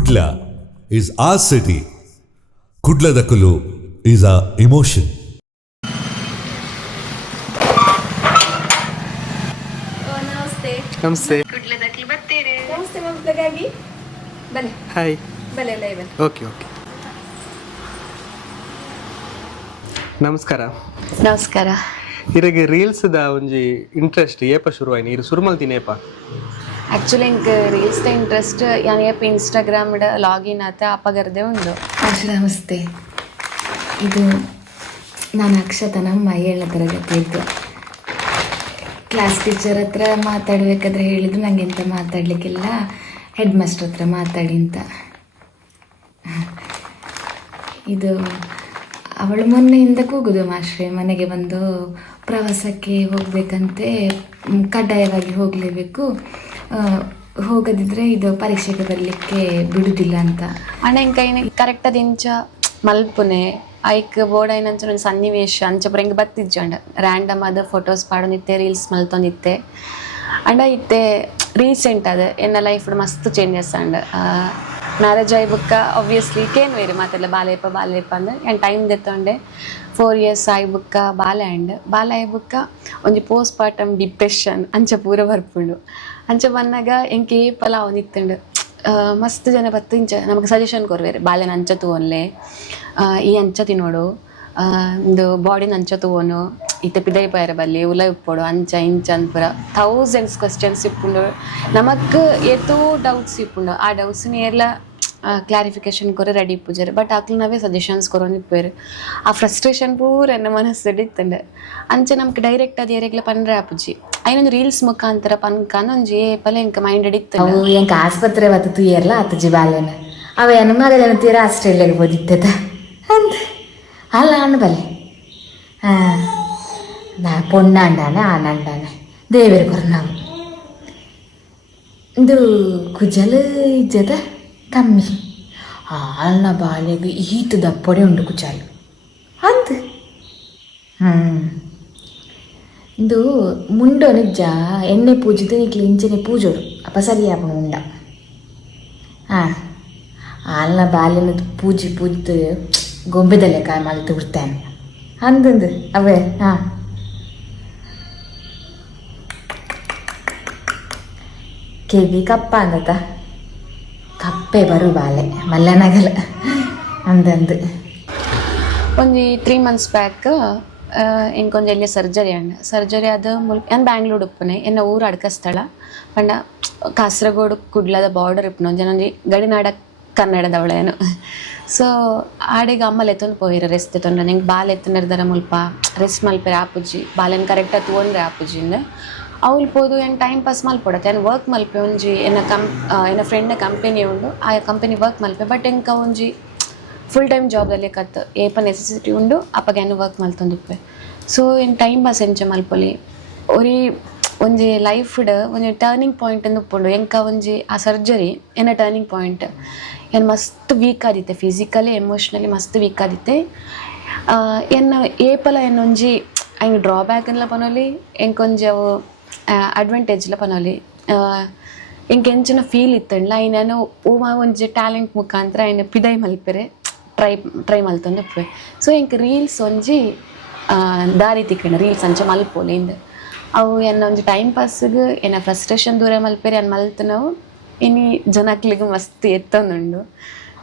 Kudla is our city. KUDLADAKLU is our emotion. ನಮಸ್ತೆ. ನಮಸ್ತೆ. ಕುಡ್ಲದಕ್ಲು ಬರ್ತೀರಿ. ನಮಸ್ತೆ ಮಕ್ಕಳಿಗಾಗಿ ಬನ್ನಿ. ಹಾಯ್. ಬಲೆ ಲೈವ್. ಓಕೆ. ನಮಸ್ಕಾರ. ನಮಸ್ಕಾರ. ಇರಗೆ ರೀಲ್ಸ್ ದ ಒಂಜಿ ಇಂಟ್ರೆಸ್ಟ್ ಏಪ ಶುರುವಾಯಿನಿ ಇರು ಸುರುಮಲ್ತಿನೇಪ ಆ್ಯಕ್ಚುಲಿ ಇಂಗೆ ರೀಲ್ಸ್ ದ ಇಂಟ್ರೆಸ್ಟ್ ಯಾನ್ ಏಪ ಇನ್ಸ್ಟಾಗ್ರಾಮ್ ಲಾಗಿನ್ ಆತ ಅಪಗರದೆ ಉಂಡು. ನಮಸ್ತೆ. ಇದು ನಾನು ಅಕ್ಷತಾ, ನಮ್ಮ 7ನೇ ತರಗತಿ ಇದ್ದು ಕ್ಲಾಸ್ ಟೀಚರ್ ಹತ್ರ ಮಾತಾಡಬೇಕಾದ್ರೆ ಹೇಳಿದ್ರು ನನಗೆ ಎಂತ ಮಾತಾಡಲಿಕ್ಕಿಲ್ಲ, ಹೆಡ್ ಮಾಸ್ಟರ್ ಹತ್ರ ಮಾತಾಡಿ ಅಂತ. ಇದು ಅವಳು ಮೊನ್ನೆಯಿಂದ ಕೂಗುದು, ಮಾಸ್ಟ್ರೆ ಮನೆಗೆ ಬಂದು ಪ್ರವಾಸಕ್ಕೆ ಹೋಗಬೇಕಂತೆ, ಕಡ್ಡಾಯವಾಗಿ ಹೋಗಲೇಬೇಕು, ಹೋಗದಿದ್ರೆ ಇದು ಪರೀಕ್ಷೆಗೆ ಬರಲಿಕ್ಕೆ ಬಿಡುವುದಿಲ್ಲ ಅಂತ. ಅಣ್ಣ ಕೈನ ಕರೆಕ್ಟ್ ಅದು ಇಂಚ ಮಲ್ಪುನೆ ಐಕ್ ಬೋರ್ಡ್ ಐನಂಚ ಒಂದು ಸನ್ನಿವೇಶ ಅಂಚಪುರ ಹಿಂಗೆ ಬತ್ತಿಜ್ಜ ಅಂಡ ರ್ಯಾಂಡಮ್ ಆದ ಫೋಟೋಸ್ ಪಾಡೋನಿತ್ತೆ, ರೀಲ್ಸ್ ಮಲ್ತೊಂದಿತ್ತೆ ಅಂಡ ಇತ್ತೆ. ರೀಸೆಂಟ್ ಅದು ಎನ್ನ ಲೈಫ್ ಮಸ್ತ್ ಚೇಂಜಸ್ ಅಂಡ್ ಮ್ಯಾರೇಜ್ ಆಯ್ಬುಕ್ಕ ಆಬ್ವಿಯಸ್ಲಿ ಕೇನು ಬೇರೆ ಮಾತೆಲ್ಲ ಬಾಲೆಪ್ಪ ಅಂದ್ರೆ ಏನು ಟೈಮ್ ದೆತ್ತೊಂಡೆ 4 years ಆಯ್ಬುಕ್ಕ ಬಾಲೆ ಆಯ್ಬುಕ್ಕ ಒಂಜಿ ಪೋಸ್ಟ್ ಪಾರ್ಟಮ್ ಡಿಪ್ರೆಷನ್ ಅಂಚ ಪೂರ ಬರ್ಪುಂಡು. ಅಂಚ ಬಂದಾಗ ಎಂಕೆ ಏಪಲ ಅವನಿತ್ತುಂಡು ಮಸ್ತ್ ಜನ ಬತ್ತು ಇಂಚ ನಮಗೆ ಸಜೆಷನ್ ಕೊರ್ವೇರೆ, ಬಾಲೆನ ಅಂಚ ತೂವನ್ಲೆ, ಈ ಅಂಚ ತಿನ್ನೋಡು, ಒಂದು ಬಾಡಿನ ಅಂಚ ತೂವನು, ಇತ್ತೆ ಪಿದೈ ಪಾಯರ ಬಲ್ಲಿ ಉಲ ಇಪ್ಪೋಡು ಅಂಚ ಇಂಚ ಅನ್ಪುರ ಥೌಸಂಡ್ಸ್ ಕ್ವಶನ್ಸ್ ಇಪ್ಪುಂಡು. ನಮಕ್ ಏತೋ ಡೌಟ್ಸ್ ಇಪ್ಪುಂಡು, ಆ ಡೌಟ್ಸ್ನ ಎಲ್ಲ ಕ್ಲಾರಿಫಿಕೇಶನ್ ಕೊರೆ ರೆಡಿ ಇಪ್ಪುಜರು. ಬಟ್ ಆಕ್ಲಿ ನಾವೇ ಸಜೆಷನ್ಸ್ ಕೊರೋನಿಪ್ಪೇರು. ಆ ಫ್ರಸ್ಟ್ರೇಷನ್ ಪೂರ ಎನ್ನ ಮನಸ್ಸು ಇತ್ತಂಡೆ. ಅಂಚೆ ನಮ್ಗೆ ಡೈರೆಕ್ಟ್ ಅದು ಏರೆಗ್ಲ ಪನ್ರೆ ಆಪುಜಿ ಐನೊಂದು ರೀಲ್ಸ್ ಮುಖಾಂತರ ಪನ್ಕಾನ ಒಂಜಿ ಏಪಲ ಎಂಕ ಮೈಂಡೆಡ್ ಇತ್ತು. ಅವು ಎಂಕ ಆಸ್ಪತ್ರೆ ಬತ್ತು ತೂಯರ್ಲ ಆತಜಿ ಬಾಲೆನ ಅವ ಏನು ಮಗನ ತೀರ ಆಸ್ಟ್ರೇಲಿಯಾಗೆ ಬೋದಿತ್ತದ ಅಂದ ಅಲ್ಲ ಅಣ್ಣ ಬಲೆ ನಾ ಪೊಣ್ಣಾಂಡಾನೆ ಆನಂಡಾನೆ ದೇವೇರು ಕೊರ್ನಾವು ಇದು ಕುಜಲು ಇಜ್ಜದ ಕಮ್ಮಿ ಅಣ್ಣ ಬಾಲೆಗೆ ಈತ ದಪ್ಪೊಡೆ ಉಂಡು ಕುಜಾಲು ಅಂದ ಇದು ಮುಂಡೋ ನಿಜ ಎಣ್ಣೆ ಪೂಜಿದು ನಿಕ್ಲಿ ಇಂಚನೆ ಪೂಜೋಡು ಅಪ್ಪ ಸರಿಯಾಪಣ ಉಂಡ. ಅಲ್ಲ ಬಾಲ್ಯನ ಪೂಜಿತು ಗೊಂಬೆದಲ್ಲೇ ಕಾಯಿ ಮಲ್ತು ಬಿಡ್ತಾನೆ ಅಂದಂದು ಅವೇ. ಕೆವಿ ಕಪ್ಪ ಅಂದತ ಕಪ್ಪೆ ಬರು ಬಾಲೆ ಮಲ್ಲನಗಲ ಅಂದಂದು. ಒಂದು 3 months ಬ್ಯಾಕ್ ಎಂಕೊಂದು ಎಲ್ಲಿ ಸರ್ಜರಿ ಆದ ನಾನು ಬ್ಯಾಂಗ್ಳೂರ್ ಉಪ್ಪನೆ ಎನ್ನ ಊರು ಅಡ್ಕಸ್ಥಳ ಪಂಡ ಕಾಸರಗೋಡು ಕುಡ್ಲದ ಬಾರ್ಡರ್ ಇಪ್ಪನ ಒಂಜಿ ಗಡಿನಾಡ ಕನ್ನಡದವಳೇನು. ಸೊ ಆಡೆಗೆ ಅಮ್ಮಲ್ಲಿ ಎತ್ತೊಂದು ಪೋಯಿರ ರೆಸ್ಟ್ ಎತ್ತೊಂಡ್ರೆ ನಂಗೆ ಬಾಲ್ ಎತ್ತು ನಿರ್ಧಾರ ಮುಲ್ಪ ರೆಸ್ಟ್ ಮಲ್ಪೆರೆ ಆಪುಜಿ ಬಾಲೆನ ಕರೆಕ್ಟಾಗಿ ತೊಗೊಂಡ್ರೆ ಆಪುಜಿಂದ ಅವ್ಲು ಪೋದು ಏನು ಟೈಮ್ ಪಾಸ್ ಮಲ್ಪೊಡತ್ತೆ. ಏನು ವರ್ಕ್ ಮಲ್ಪೆ ಒಂಜಿ ಎನ್ನ ಫ್ರೆಂಡ್ ಕಂಪೆನಿ ಉಂಡು, ಆ ಕಂಪೆನಿ ವರ್ಕ್ ಮಲ್ಪೆ. ಬಟ್ ಎಂಕ ಒಂಜಿ ಫುಲ್ ಟೈಮ್ ಜಾಬಲ್ಲಿ ಕತ್ತು ಏಪ ನೆಸೆಸಿಟಿ ಉಂಡು ಅಪ್ಪಗೆ ಏನು ವರ್ಕ್ ಮಲ್ತೊಂದಿಪ್ಪೆ. ಸೊ ಏನು ಟೈಮ್ ಪಾಸ್ ಎಂಚ ಮಲ್ಪೊಲಿ ಒರಿ ಒಂಜಿ ಲೈಫ್ಡ್ ಒಂಜಿ ಟರ್ನಿಂಗ್ ಪಾಯಿಂಟ್ ಎಂದು ಉಪ್ಪುಂಡು. ಎಂಕ ಒಂಜಿ ಆ ಸರ್ಜರಿ ಎನ್ನ ಟರ್ನಿಂಗ್ ಪಾಯಿಂಟ್. ಏನು ಮಸ್ತ್ ವೀಕ್ ಆದಿತ್ತೆ, ಫಿಸಿಕಲಿ ಎಮೋಷ್ನಲಿ ಮಸ್ತ್ ವೀಕ್ ಆದಿತ್ತೆ. ಎನ್ನ ಏಪಲ ಏನೊಂಜಿ ಹಂಗೆ ಡ್ರಾಬ್ಯಾಕ್ ಎಲ್ಲ ಪನೋಲಿ ಎಂಕೊಂಜಿ ಅವು ಅಡ್ವಾಂಟೇಜ್ಲ ಪನೋಲಿ ಎಂಕೆಂಚಿನ ಫೀಲ್ ಇತ್ತಂಡ್ಲ ಐನೇನು ಒಂಜಿ ಟ್ಯಾಲೆಂಟ್ ಮುಖಾಂತರ ಏನು ಪಿದೈ ಮಲ್ಪೆರೆ ಟ್ರೈ ಮಲ್ತೊಂದು ಉಪ್ಪೆ. ಸೊ ಎಂಕ್ ರೀಲ್ಸ್ ಒಂಜಿ ದಾರಿ ತಿಕ್ಕಂಡು ರೀಲ್ಸ್ ಅಂಚೆ ಮಲ್ಪೋಲಿಂದ ಅವು ಎನ್ನ ಒಂಜಿ ಟೈಮ್ ಪಾಸ್ಗೆ ಎನ್ನ ಫ್ರಸ್ಟ್ರೇಷನ್ ದೂರ ಮಲ್ಪೆರೆ ಏನು ಮಲ್ತು ನಾವು ಇನಿ ಜನಕ್ಲಿಗೆ ಮಸ್ತ್ ಎತ್ತೊಂದುಂಡು.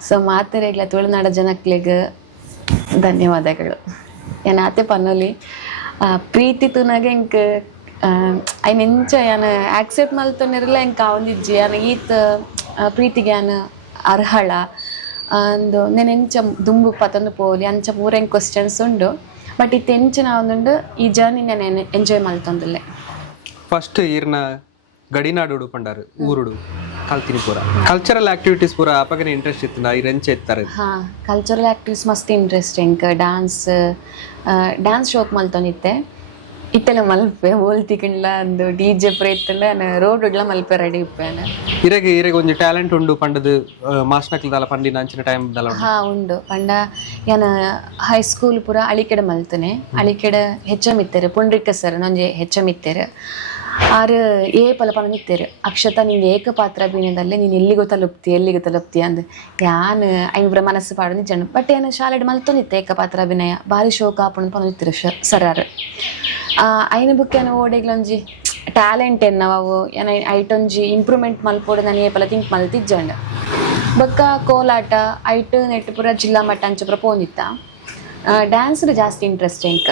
ಸೊ ಮಾತೆರೆಗ್ಲ ತುಳುನಾಡ ಜನಕ್ಲಿಗೆ ಧನ್ಯವಾದಗಳು. ಏನಾತೆ ಪನ್ನೋಲಿ ಪ್ರೀತಿ ತುನಾಗೆ ಎಂಕ್ ಐನ್ ಎಂಚ ಏನು ಆಕ್ಸೆಪ್ಟ್ ಮಲ್ತೊಂಡಿರಲ್ಲ ಎಂಕ ಒಂದಿಜ್ಜಿ ಏನು ಈತ ಪ್ರೀತಿಗೆ ಏನು ಅರ್ಹಳ ಅಂದು ನಾನು ಎಂಚ ದುಂಬು ಪತಂದು ಪೋಲಿ ಅಂಚ ಪೂರ ಹೆಂಗೆ ಕ್ವಶನ್ಸ್ ಉಂಡು. ಬಟ್ ಇತ್ತು ಎಂಚ ನಾವೊಂದುಂಡು ಈ ಜರ್ನಿ ನಾನು ಎಂಜಾಯ್ ಮಲ್ತೊಂದಿಲ್ಲೆ. ಫಸ್ಟ್ ಈರ್ನ ಗಡಿನಾಡು ಪಂಡಾರು ಊರುಡು ಕಲ್ತಿನಿ ಪೂರ ಕಲ್ಚರಲ್ ಆಕ್ಟಿವಿಟೀಸ್ ಪೂರ ಅಪಗನೆ ಇಂಟ್ರೆಸ್ಟ್ ಇತ್ತು ಈ ರೆಂಚೆ ಇತ್ತಾರೆ. ಕಲ್ಚರಲ್ ಆಕ್ಟಿವಿಟೀಸ್ ಮಸ್ತ್ ಇಂಟ್ರೆಸ್ಟ್ ಎಂಕ್ ಡ್ಯಾನ್ಸ್ ಶೋಕ್ ಮಲ್ತೊಂದಿತ್ತೆ ಇತ್ತೆಲ್ಲ ಮಲ್ಪೆ ಓಲ್ತಿಕಂಡ್ಲ ಒಂದು DJ ಪ್ರಯತ್ನ ರೋಡ್ ಉಡ್ಲ ಮಲ್ಪೆ ರೆಡಿ ಇಪ್ಪೇನೆ. ಇರಗೆ ಒಂಜಿ ಟ್ಯಾಲೆಂಟ್ ಉಂಡು ಪಂಡದು ಮಾಸ್ಟರ್ನಕ್ಲದಲ್ಲ ಪಂಡಿನ ಅಂಚಿನ ಟೈಮ್ ದಲ್ಲ ಉಂಡು ಪಂಡ ಏನು ಹೈಸ್ಕೂಲ್ ಪೂರ ಅಳಿಕೆಡೆ ಮಲ್ತನೆ. ಅಳಿಕೆಡೆ ಹೆಚ್ಚಮಿತ್ತೇರು ಪುಂಡ್ರಿಕ ಸರ್ ನೊಂಜಿ ಹೆಚ್ಚಮಿತ್ತೇರು. ಆರು ಏ ಪಲ ಪನ ನಿತ್ತೇರು ಅಕ್ಷತಾ ನಿಂಗೆ ಏಕಪಾತ್ರ ಅಭಿನಯದಲ್ಲೇ ನೀನು ಎಲ್ಲಿಗೂ ತಲುಪ್ತಿ ಅಂದ್ ಯಾನ್ ಐನ್ ಪೂರ ಮನಸ್ಸು ಪಾಡು ನಿಜ ಬಟ್ ಏನು ಶಾಲೆಡ್ ಮಲ್ತೊಂದಿತ್ತೆ ಏಕಪಾತ್ರ ಅಭಿನಯ ಭಾರಿ ಶೋಕ ಆಪುಂಡು ಪನ ನಿತ್ತೇರು ಸರಾರು ಐನ ಬುಕ್ ಏನೋ ಓಡೆಗ್ಲೊಂಜಿ ಟ್ಯಾಲೆಂಟ್ ಎನ್ನವು ಏನ ಐಟೊಂಜಿ ಇಂಪ್ರೂವ್ಮೆಂಟ್ ಮಲ್ಪೋಡು ನಾನು ಏ ಪಲ ಥಿಂಕ್ ಮಲ್ತಿಜ್ಜಂಡು ಬೊಕ್ಕ ಕೋಲಾಟ ಐಟ್ ನೆಟ್ಟು ಪೂರ ಜಿಲ್ಲಾ ಮಟ್ಟ ಅಂಚ ಪೂರ ಪೋಂದಿತ್ತ ಡ್ಯಾನ್ಸ್ಡ್ ಜಾಸ್ತಿ ಇಂಟ್ರೆಸ್ಟ್ ಎಂಕ್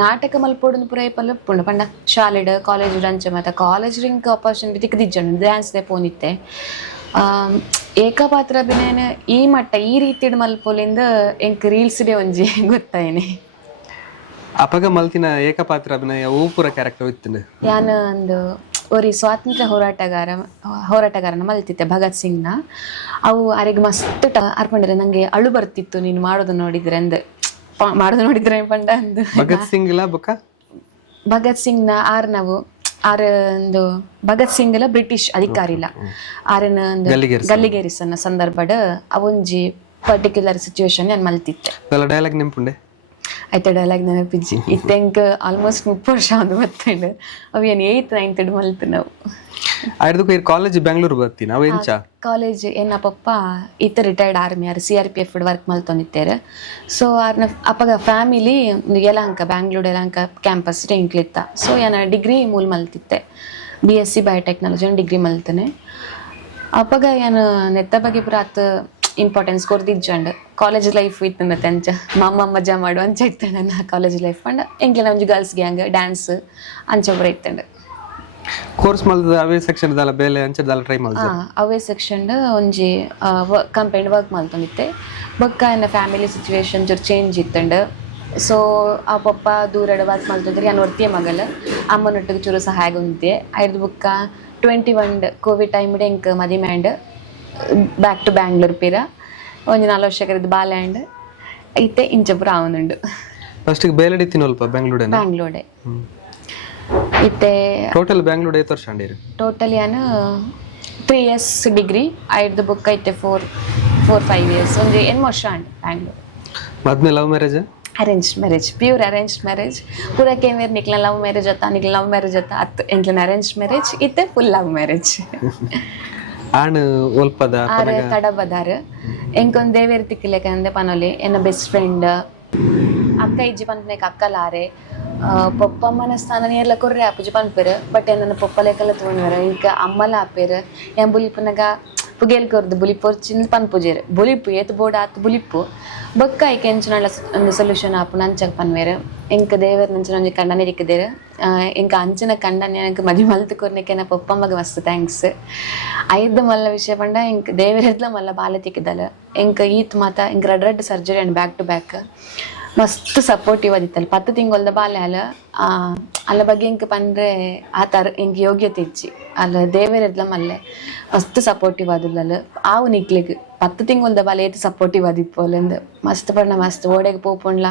ನಾಟಕ ಮಲ್ಪೋಡು ಪೂರ ಏಪಲ್ಲ ಉಪ್ಪುಂಡು ಪಂಡ ಶಾಲೆಡ್ ಕಾಲೇಜ್ ಅಂಚ ಮತ್ತು ಕಾಲೇಜ್ ರಿಂಕ್ ಆಪರ್ಚುನಿಟಿ ತಿಕ್ಕದಿಜ್ಜಂಡು ಡ್ಯಾನ್ಸ್ದೆ ಪೋನಿತ್ತೆ ಏಕಪಾತ್ರ ಅಭಿನಯನ ಈ ಮಟ್ಟ ಈ ರೀತಿಡ್ ಮಲ್ಪೋಲಿಂದ ಎಂಕ್ ರೀಲ್ಸ್ಡೆ ಒಂಜಿ ಗೊತ್ತಾಯನೆ ಅಪಗ ಮಲ್ತಿನ ಏಕಪಾತ್ರ ಅಭಿನಯ ಹೂ ಪೂರ ಕ್ಯಾರೆಕ್ಟರ್ ಇತ್ತು ಯಾನ ಒಂದು ಒರಿ ಸ್ವಾತಂತ್ರ್ಯ ಹೋರಾಟಗಾರನ ಮಲ್ತಿತ್ತೆ ಭಗತ್ ಸಿಂಗ್ನ ಅವು ಅರೆಗೆ ಮಸ್ತ್ ಅರ್ಪಂಡ್ರೆ ನಂಗೆ ಅಳು ಬರ್ತಿತ್ತು ನೀನು ಮಾಡೋದು ನೋಡಿದ್ರೆ ಪಂಡ ಅಂದು ಭಗತ್ ಸಿಂಗ್ನ ನಾವು ಒಂದು ಭಗತ್ ಸಿಂಗ್ ಬ್ರಿಟಿಷ್ ಅಧಿಕಾರಿ ಇಲ್ಲ ಆರನ ಒಂದು ಗಲ್ಲಿಗೇರಿಸನ್ನ ಸಂದರ್ಭಡ್ ಅವೊಂಜಿ ಪರ್ಟಿಕ್ಯುಲರ್ ಸಿಚುವೇಶನ್ ನಾನು ಮಲ್ತಿತ್ತೆ ಡೈಲಾಗ್ ನೆಂಪುಂಡೆ ಆಯ್ತಾ ಡೈಲಾಗ್ ನೆನಪಿಜ್ಜಿ ಇತ್ತೆಂಕ್ ಆಲ್ಮೋಸ್ಟ್ 30 ವರ್ಷ ಅದು ಬರ್ತೇನೆ ಅವು ಏನು 8th 9th ಮಲ್ತು ನಾವು ಕಾಲೇಜ್ ಬೆಂಗಳೂರು ಬರ್ತೀನಿ ಅವ ಎಂಚ ಕಾಲೇಜ್ ಎನ್ನ ಪಪ್ಪ ಇತ್ತ ರಿಟೈರ್ಡ್ ಆರ್ಮಿ CRPF ವರ್ಕ್ ಮಲ್ತೊಂದಿತ್ತೇರು ಸೊ ಆರ್ನ ಅಪ್ಪಗ ಫ್ಯಾಮಿಲಿ ಯಲಹಂಕ ಬ್ಯಾಂಗ್ಳೂರ್ ಯಲಹಂಕ ಕ್ಯಾಂಪಸ್ ಇಂಕ್ಲಿತ್ತ ಸೊ ಏನ ಡಿಗ್ರಿ ಮೂಲ ಮಲ್ತಿತ್ತೆ BSc ಬಯೋಟೆಕ್ನಾಲಜಿ ಡಿಗ್ರಿ ಮಲ್ತೇನೆ ಅಪ್ಪಗ ಏನು ನೆತ್ತ ಬಗ್ಗೆ ಪುರಾತ್ ಇಂಪಾರ್ಟೆನ್ಸ್ ಕೊಡ್ದಿಜ್ಜಂಡು ಕಾಲೇಜ್ ಲೈಫ್ ಇತ್ತು ಅಂಚ ಮಜಾ ಮಾಡು ಅಂಚ ಇತ್ತು ನನ್ನ ಕಾಲೇಜ್ ಲೈಫ್ ಪಂಡ ಎಂಕ್ಲೆನ ಒಂಜಿ ಗರ್ಲ್ಸ್ ಗ್ಯಾಂಗ್ ಡ್ಯಾನ್ಸ್ ಅಂಚ ಪೂರ ಇತ್ತಂಡು ಕೋರ್ಸ್ ಮಲ್ದ ಅವೇ ಸೆಕ್ಷನ್ ದಲ ಬೇಲೆ ಅಂಚದಲ್ಲ ಟ್ರೈ ಮಲ್ದ ಅವೇ ಸೆಕ್ಷನ್ ಒಂಜಿ ಕಂಪನಿ ವರ್ಕ್ ಮಲ್ತೊಂದಿತ್ತೆ ಬೊಕ್ಕ ಎನ್ನ ಫ್ಯಾಮಿಲಿ ಸಿಚುವೇಶನ್ ಜೊತೆ ಚೇಂಜ್ ಇತ್ತಂಡು ಸೊ ಆ ಪಪ್ಪ ದೂರಡ ವರ್ಕ್ ಮಲ್ತಿದ್ರೆ ನಾನು ಒರ್ತಿಯ ಮಗಲ ಅಮ್ಮನೊಟ್ಟಿಗೆ ಚೂರು ಸಹಾಯ ಹೊಂದಿದ್ದೆ ಐದು ಬುಕ್ಕ 21 ಕೋವಿಡ್ ಟೈಮ್ ಎಂಕ್ ಮದಿ ಮ್ಯಾಂಡ್ ಬ್ಯಾಕ್ ಟು ಬ್ಯಾಂಗ್ಳೂರ್ ಪೀರ ಒಂಜಿ 4 ವರ್ಷಕ್ಕರಿದ್ದು ಬಾಲ್ಯಾಂಡ್ ಐತೆ ಇಂಚಪುರ ಆವನುಂಡು ಫಸ್ಟ್ ಬೇಲಡಿ ತಿನ್ನಲ್ಪ ಬ್ಯಾಂಗ್ಳೂಡೆ ಇತ್ತೆ ಟೋಟಲ್ ಬ್ಯಾಂಗ್ಳೂರ್ 8 ವರ್ಷ ಅಂಡಿರು ಟೋಟಲ್ ಯಾನು 3 years ಡಿಗ್ರಿ ಐದು ಬುಕ್ ಐತೆ 4-5 years ಒಂದು 8 ವರ್ಷ ಅಂಡ್ ಬ್ಯಾಂಗ್ಳೂರ್ ಮದ್ಮೆ love marriage arranged marriage pure arranged marriage ಪೂರಕ್ಕೆ ಏನೇರು ನಿಕ್ಲ ಲವ್ ಮ್ಯಾರೇಜ್ ಅತ್ತ ಎಂಕ್ಲನ ಅರೇಂಜ್ಡ್ ಮ್ಯಾರೇಜ್ ಇತ್ತೆ ಫುಲ್ ಲವ್ ಮ್ಯಾರೇಜ್ ಆಣ್ ಒಲ್ಪದ ಆರು ಕಡಬದಾರ ಎಂಕೊಂದು ದೇವೇರಿ ತಿಕ್ಕಲೇಕಂದೆ ಪನೊಲಿ ಎನ್ನ ಬೆಸ್ಟ್ ಫ್ರೆಂಡ್ ಅಕ್ಕ ಇಜ್ಜಿ ಪಂಪನೇಕ ಅಕ್ಕಲಾರೆ ಪೊಪ್ಪಮ್ಮನ ಸ್ಥಾನ ಎಲ್ಲ ಕೊರ್ರೆ ಆಪುಜಿ ಪನ್ಪೇರು ಬಟ್ ನನ್ನ ಪೊಪ್ಪಲೇಕಲ್ಲ ತಗೊಂಡ್ವಾರ ಈಗ ಅಮ್ಮಲ ಆಪೇರು ಏನ್ ಬುಲಿಪುನಗ ಪುಗೇಲ್ ಕೊರ್ದು ಬುಲಿಪು ಚಿಂದ ಪನ್ಪುಜೇರು ಬುಲಿಪು ಏತ್ ಬೋರ್ಡ್ ಆತು ಬುಲಿಪು ಬೊಕ್ಕ ಐಕೆ ಎಂಚಿನ ಒಂದು ಸೊಲ್ಯೂಷನ್ ಆಪು ನಂಚಕ್ ಪನ್ವೇರು ಎಂಕ ದೇವರ್ ನಂಚಿನ ಒಂಜಿ ಕಂಡನೆ ಇಕ್ಕದೇರು ಎಂಕ ಅಂಚಿನ ಕಂಡನೆ ನನಗೆ ಮದಿ ಮಲ್ತು ಕೊರ್ನಿಕೆ ನಾ ಪೊಪ್ಪಮ್ಮಗ ಮಸ್ತ್ ಥ್ಯಾಂಕ್ಸ್ ಐದು ಮಲ್ಲ ವಿಷಯ ಪಂಡ ಎಂಕ್ ದೇವರೆದ್ಲ ಮಲ್ಲ ಬಾಲೆ ತಿಕ್ಕಿದಲ್ಲ ಎಂಕ ಈತ್ ಮಾತ ಎಂಕ್ ರಡ್ surgery and back to back ಮಸ್ತ್ ಸಪೋರ್ಟಿವ್ ಆದಿತ್ತಲ್ಲ 10 ತಿಂಗಳದ ಬಾಲ್ಯ ಅಲ್ಲ ಬಗ್ಗೆ ಇಂಕ ಪಂದ್ರೆ ಆ ಥರ ಇಂಕ ಯೋಗ್ಯತೆ ಇಚ್ಚಿ ಅಲ್ಲ ದೇವೇರೆದ್ಲ ಮಲ್ಲೆ ಮಸ್ತ್ ಸಪೋರ್ಟಿವ್ ಆದಿಲ್ಲ ಆವು ನಿಕ್ಲಿಗೆ 10 ತಿಂಗಳದ ಬಾಲ್ಯ ಏತ್ ಸಪೋರ್ಟಿವ್ ಆದಿಪ್ಪೋಲೆಂದು ಮಸ್ತ್ ಪಂಡ ಮಸ್ತ್ ಓಡೆಗೆ ಪೋಪುಂಡ್ಲ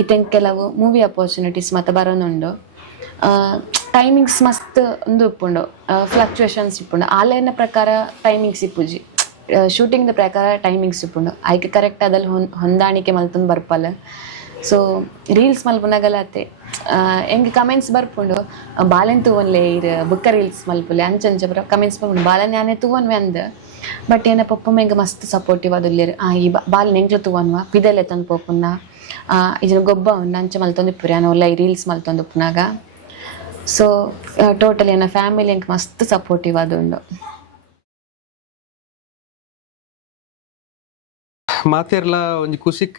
ಇತ್ತೆಂಕ್ ಕೆಲವು ಮೂವಿ ಅಪರ್ಚುನಿಟೀಸ್ ಮತ್ತೆ ಬರೋನುಂಡು ಟೈಮಿಂಗ್ಸ್ ಮಸ್ತ್ ಒಂದು ಉಪ್ಪುಂಡು ಫ್ಲಕ್ಚುಯೇಷನ್ಸ್ ಇಪ್ಪುಂಡು ಆಲೇನ ಪ್ರಕಾರ ಟೈಮಿಂಗ್ಸ್ ಇಪ್ಪುಜಿ ಶೂಟಿಂಗ್ ಪ್ರಕಾರ ಟೈಮಿಂಗ್ಸ್ ಇಪ್ಪುಂಡು ಐಕೆ ಕರೆಕ್ಟ್ ಅದಲ್ಲಿ ಹೊಂದಾಣಿಕೆ ಮಲ್ತಂದು ಬರ್ಪಲ್ಲ ಸೊ ರೀಲ್ಸ್ ಮಲ್ಪುನಾಗಲ್ಲ ಅತ್ತೆ ಹೆಂಗೆ ಕಮೆಂಟ್ಸ್ ಬರ್ಪುಂಡು ಬಾಲೆನ್ ತೂವನ್ಲೆ ಬುಕ್ಕ ರೀಲ್ಸ್ ಮಲ್ಪುಲೆ ಅಂಚಂಚ ಬರ ಕಮೆಂಟ್ಸ್ ಬರ್ಪುಂಡು ಬಾಲೆನ್ ಯಾನೇ ತೂವನ್ವೆ ಅಂದ ಬಟ್ ಏನ ಪಪ್ಪ ಹೆಂಗೆ ಮಸ್ತ್ ಸಪೋರ್ಟಿವ್ ಅದಿಲ್ಲೇರು ಈ ಬಾಲೆನ್ ಎಂಗ್ಲು ತೂವನ್ವ ಪಿದಲೆ ತಂದು ಪೋಪುನ್ನ ಇದನ್ನ ಗೊಬ್ಬ ಅಂಚ ಮಲ್ತೊಂದಿಪ್ಪುರಿ ನಾನು ಒಳ್ಳೆ ರೀಲ್ಸ್ ಮಲ್ತೊಂದಿಪ್ಪುನಾಗ ಸೊ ಟೋಟಲ್ ಏನ ಫ್ಯಾಮಿಲಿ ಹೆಂಗೆ ಮಸ್ತ್ ಸಪೋರ್ಟಿವ್ ಆದುಂಡು ಮಾತೆರ್ಲ ಒಂಜಿ ಖುಷಿಕ್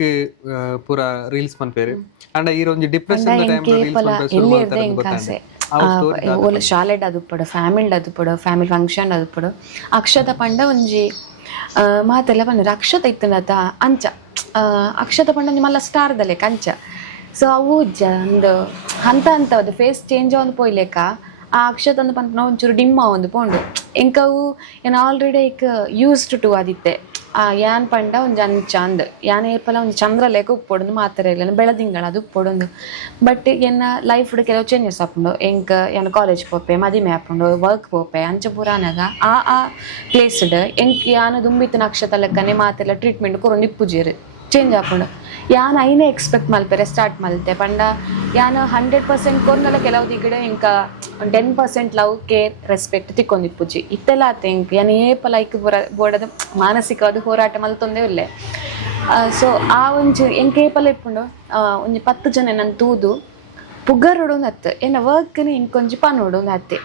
ಪೂರ ರೀಲ್ಸ್ ಮನ್ಪೇರು ಅಂಡ ಈರ ಒಂಜಿ ಡಿಪ್ರೆಷನ್ ಟೈಮ್ ರೀಲ್ಸ್ ಮನ್ಪೇರು ಶುರು ಮಾಡ್ತಾರೆ ಗೊತ್ತಾನೆ ಶಾಲೆಡ್ ಅದು ಪಡು ಫ್ಯಾಮಿಲಿ ಫಂಕ್ಷನ್ ಅದು ಪಡು ಅಕ್ಷತ ಪಂಡ ಒಂಜಿ ಮಾತೆಲ್ಲ ಬಂದ್ರೆ ಅಕ್ಷತ ಇತ್ತನತ ಅಂಚ ಅಕ್ಷತ ಪಂಡ ನಿಮ್ಮಲ್ಲ ಸ್ಟಾರ್ದಲೆ ಕಂಚ ಸೊ ಅವು ಒಂದು ಹಂತ ಅದು ಫೇಸ್ ಚೇಂಜ್ ಒಂದು ಪೋಯ್ಲೆಕ್ಕ ಆ ಅಕ್ಷತ ಒಂದು ಪಂಪ ಒಂಚೂರು ಡಿಮ್ಮ ಒಂದು ಪೋಂಡು ಎಂಕವು ಏನು ಆಲ್ರೆಡಿ ಈಗ ಯೂಸ್ಡ್ ಟು ಆದಿತ್ತೆ ಯಾನ್ ಪಂಡ ಒಂದು ಚಂದ ಯಾನ್ ಏಪಲ ಒಂದು ಚಂದ್ರ ಲೆಕ್ಕ ಉಪ್ಪೊಡು ಮಾತ್ರ ಇಲ್ಲ ಬೆಳದಿಂಗಳ ಅದು ಉಪ್ಪೊಡು ಬಟ್ ಏನ ಲೈಫ್ ಕೆಲವು ಚೇಂಜಸ್ ಹಾಕೊಂಡು ಎಂಕ ಏನು ಕಾಲೇಜ್ ಪೋಪೆ ಮದಿಮೆ ಹಾಕೊಂಡು ವರ್ಕ್ ಪೋಪೆ ಅಂಚ ಪುರಾನಾಗ ಆ ಪ್ಲೇಸ್ಡ್ ಎಂಕ್ ಯಾನು ದುಂಬಿತ್ತು ನಕ್ಷತ ಲೆಕ್ಕನೆ ಮಾತೆಲ್ಲ ಟ್ರೀಟ್ಮೆಂಟ್ ಕೊರೊಂದು ಇಪ್ಪುಜೇರು ಚೇಂಜ್ ಆಪುಂಡು. ಯಾನ್ ಐನೇ ಎಕ್ಸ್ಪೆಕ್ಟ್ ಮಲ್ಪೆರೆ ಸ್ಟಾರ್ಟ್ ಮಲ್ತೆ ಪಂಡ ಯಾನ್ 100% ಕೊರ್ನಲ ಕೆಲವು ದಿಗಡೆ ಇಂಕ 10% ಲವ್ ಕೇರ್ ರೆಸ್ಪೆಕ್ಟ್ ತಿಕ್ಕೊಂದಿಪ್ಪುಜಿ ಇತ್ತೆಲ್ಲ ಆತೆ ಇಂಕ್ ಯಾನ್ ಏಪ ಲೈಕ್ ಬೋಡದ ಮಾನಸಿಕವಾದ ಹೋರಾಟ ಮಲ್ತೊಂದೇ ಇಲ್ಲೇ. ಸೊ ಆ ಒಂಜಿ ಎಂಕ್ ಏಪಲ ಇಪ್ಪುಂಡು ಒಂಜಿ 10 ಜನ ನಾನು ತೂದು ಪುಗ್ಗರ್ ಹೊಡೋದು ಹತ್ತು ಏನ ವರ್ಕ್ನ ಇಂಕೊಂಜಿ ಪನ್ ಹೊಡೋದು ಹತ್ತೆ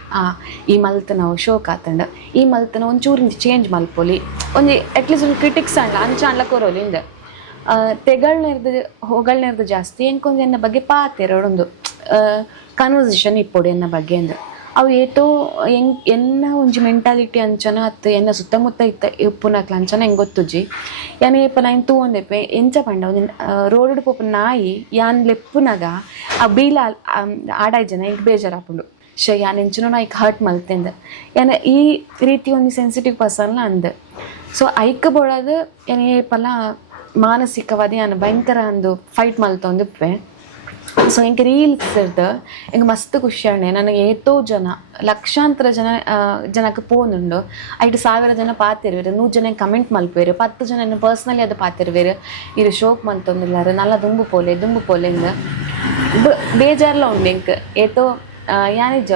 ಈ ಮಲ್ತ ನಾವು ಶೋಕ್ ಆತಂಡ ಈ ಮಲ್ತನ ಒಂಚೂರಿಂಚ ಚೇಂಜ್ ಮಲ್ಪೊಲಿ ಒಂಜಿ ಅಟ್ಲೀಸ್ಟ್ ಒಂದು ಕ್ರಿಟಿಕ್ಸ್ ಅಂಡ ಅಂಚ ಅಂಡ್ಲ ಕೊರೋಲಿ ಇಂದ ಹೊಗಳ್ನೇರ್ದು ಜಾಸ್ತಿ ಎಂಕೊಂದು ಎನ್ನ ಬಗ್ಗೆ ಪಾತೆರಡೊಂದು ಕನ್ವರ್ಸೇಷನ್ ಇಪ್ಪೊಡು ಎನ್ನ ಬಗ್ಗೆ ಅಂದ ಅವು ಏತೋ ಎನ್ನ ಒಂಜಿ ಮೆಂಟಾಲಿಟಿ ಅಂಚನ ಅತ್ತು ಎನ್ನ ಸುತ್ತಮುತ್ತ ಇಪ್ಪುನಕ್ಲ ಅಂಚನ ಹೆಂಗೆ ಗೊತ್ತುಜಿ ಯಾನ್ ಏಪ ಲೈನ್ ತೂವೊಂದೆಪ್ಪೆ ಎಂಚ ಪಂಡ ಒಂದು ರೋಡ್ ಪೋಪ ನಾಯಿ ಯಾನ್ ಲೆಪ್ಪುನಾಗ ಆ ಬೀಲ ಆಡಾಯ್ ಜನ ಈಗ ಬೇಜಾರಾಪುಂಡು ಯಾನ್ ಎಂಚನೋ ನಾ ಈಗ ಹರ್ಟ್ ಮಲ್ತೆಂದ ಯಾನ ಈ ರೀತಿ ಒಂದು ಸೆನ್ಸಿಟಿವ್ ಪರ್ಸನ್ಲ ಅಂದ. ಸೊ ಐಕ ಬೋಡದು ಏನ ಏಪಲ ಮಾನಸಿಕವಾದ ಯಾನ ಭಯಂಕರ ಒಂದು ಫೈಟ್ ಮಲ್ತೊಂದಿಪ್ಪೆ. ಸೊ ಇಂಕ ರೀಲ್ಸ್ ಇರ್ದು ಇಂಗೆ ಮಸ್ತ್ ಖುಷಿ ಆಂಡೆ ನನಗೆ ಏತೋ ಜನ ಲಕ್ಷಾಂತರ ಜನಕ್ಕೆ ಪೋನುಂಡು ಐಟು 1000 ಜನ ಪಾತಿರುವೇರು 100 ಜನ ಕಮೆಂಟ್ ಮಲ್ಪೇರು 10 ಜನ ಪರ್ಸ್ನಲಿ ಅದು ಪಾತಿರುವೇರು ಇರು ಶೋಕ್ ಮಲ್ತೊಂದಿಲ್ಲಾರು ನಲ್ಲ ದುಂಬು ಪೋಲೆಂದು ಬೇಜಾರ್ಲ ಉಂಡು ಇಂಕ್ ಏತೋ ಯಾನಿಜ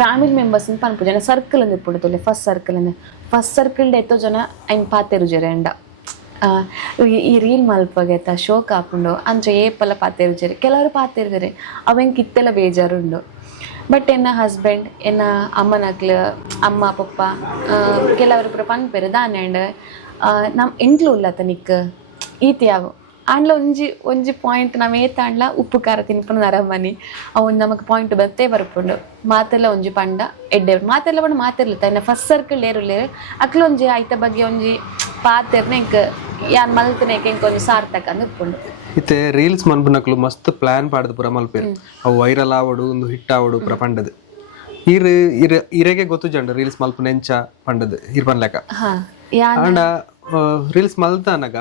ಫ್ಯಾಮಿಲಿ ಮೆಂಬರ್ಸ್ ಪನ್ಪು ಜನ ಸರ್ಕಲ್ ಅಂದು ಇಪ್ಪುಡು ಫಸ್ಟ್ ಸರ್ಕಲ್ಡ್ ಏತೋ ಜನ ಹೆಂಗೆ ಪಾತೆರು ಜರೆ ಅಂಡ ಈ ರೀಲ್ ಮಲ್ಪಗೈತ ಶೋಕ್ ಹಾಕೊಂಡು ಅಂಚ ಏಪಲ್ಲ ಪಾತಿರ್ಜರಿ ಕೆಲವರು ಪಾತಿರ್ತಾರೆ ಅವಂಗೆ ಕಿತ್ತೆಲ್ಲ ಬೇಜಾರುಂಡು. ಬಟ್ ಎನ್ನ ಹಸ್ಬೆಂಡ್ ಎನ್ನ ಅಮ್ಮನಕ್ಲು ಅಮ್ಮ ಪಪ್ಪ ಕೆಲವರು ಪುರ ಪನ್ಪೇರು ದಾನ್ಯಾಂಡ್ ನಮ್ಮ ಎಂಟ್ಲು ಉಲ್ಲತ್ತ ನಿಕ್ ಈತಿ ಯಾವ ಆಂಡ್ಲ ಒಂಜಿ ಪಾಯಿಂಟ್ ನಾವು ಏತಾಂಡ್ಲ ಉಪ್ಪು ಖಾರ ತಿನ್ಪುಂಡು ನರಮನಿ ಅವನು ನಮಗೆ ಪಾಯಿಂಟ್ ಬರ್ತೇ ಬರ್ಪುಂಡು ಮಾತೆಲ್ಲ ಒಂಜಿ ಪಂಡ ಎಡ್ಡೆ ಮಾತೆಲ್ಲ ಪಂಡ ಮಾತಿರ್ಲತ್ತ ಇನ್ನು ಫಸ್ಟ್ ಸರ್ಕಲ್ ಏರುಲ್ಲೇರು ಅಕ್ಲು ಒಂಜಿ ಆಯ್ತ ಬಗ್ಗೆ ಒಂಜಿ ಪಾತೆರ್ನ ಇಂಕ ಯಾನ್ ಮಲ್ತನೇಕ ಇಂಕೊಂದು ಸಾರ್ಥಕ ಅಂದ್ ಇಪ್ಪುಂಡು. ಇತ್ತೆ ರೀಲ್ಸ್ ಮನ್ಪುನಕ್ಲು ಮಸ್ತ್ ಪ್ಲಾನ್ ಪಾಡ್ದು ಪುರ ಮಲ್ಪೇರು ಅವು ವೈರಲ್ ಆವಡು ಒಂದು ಹಿಟ್ ಆವಡು ಪುರ ಪಂಡದು ಇರೆಗೆ ಗೊತ್ತು ಜಂಡ ರೀಲ್ಸ್ ಮಲ್ಪುನ ಎಂಚ ಪಂಡದು ಇರ್ ಪನ್ಲೆಕ ಆಂಡ ರೀಲ್ಸ್ ಮಲ್ತಾನಗ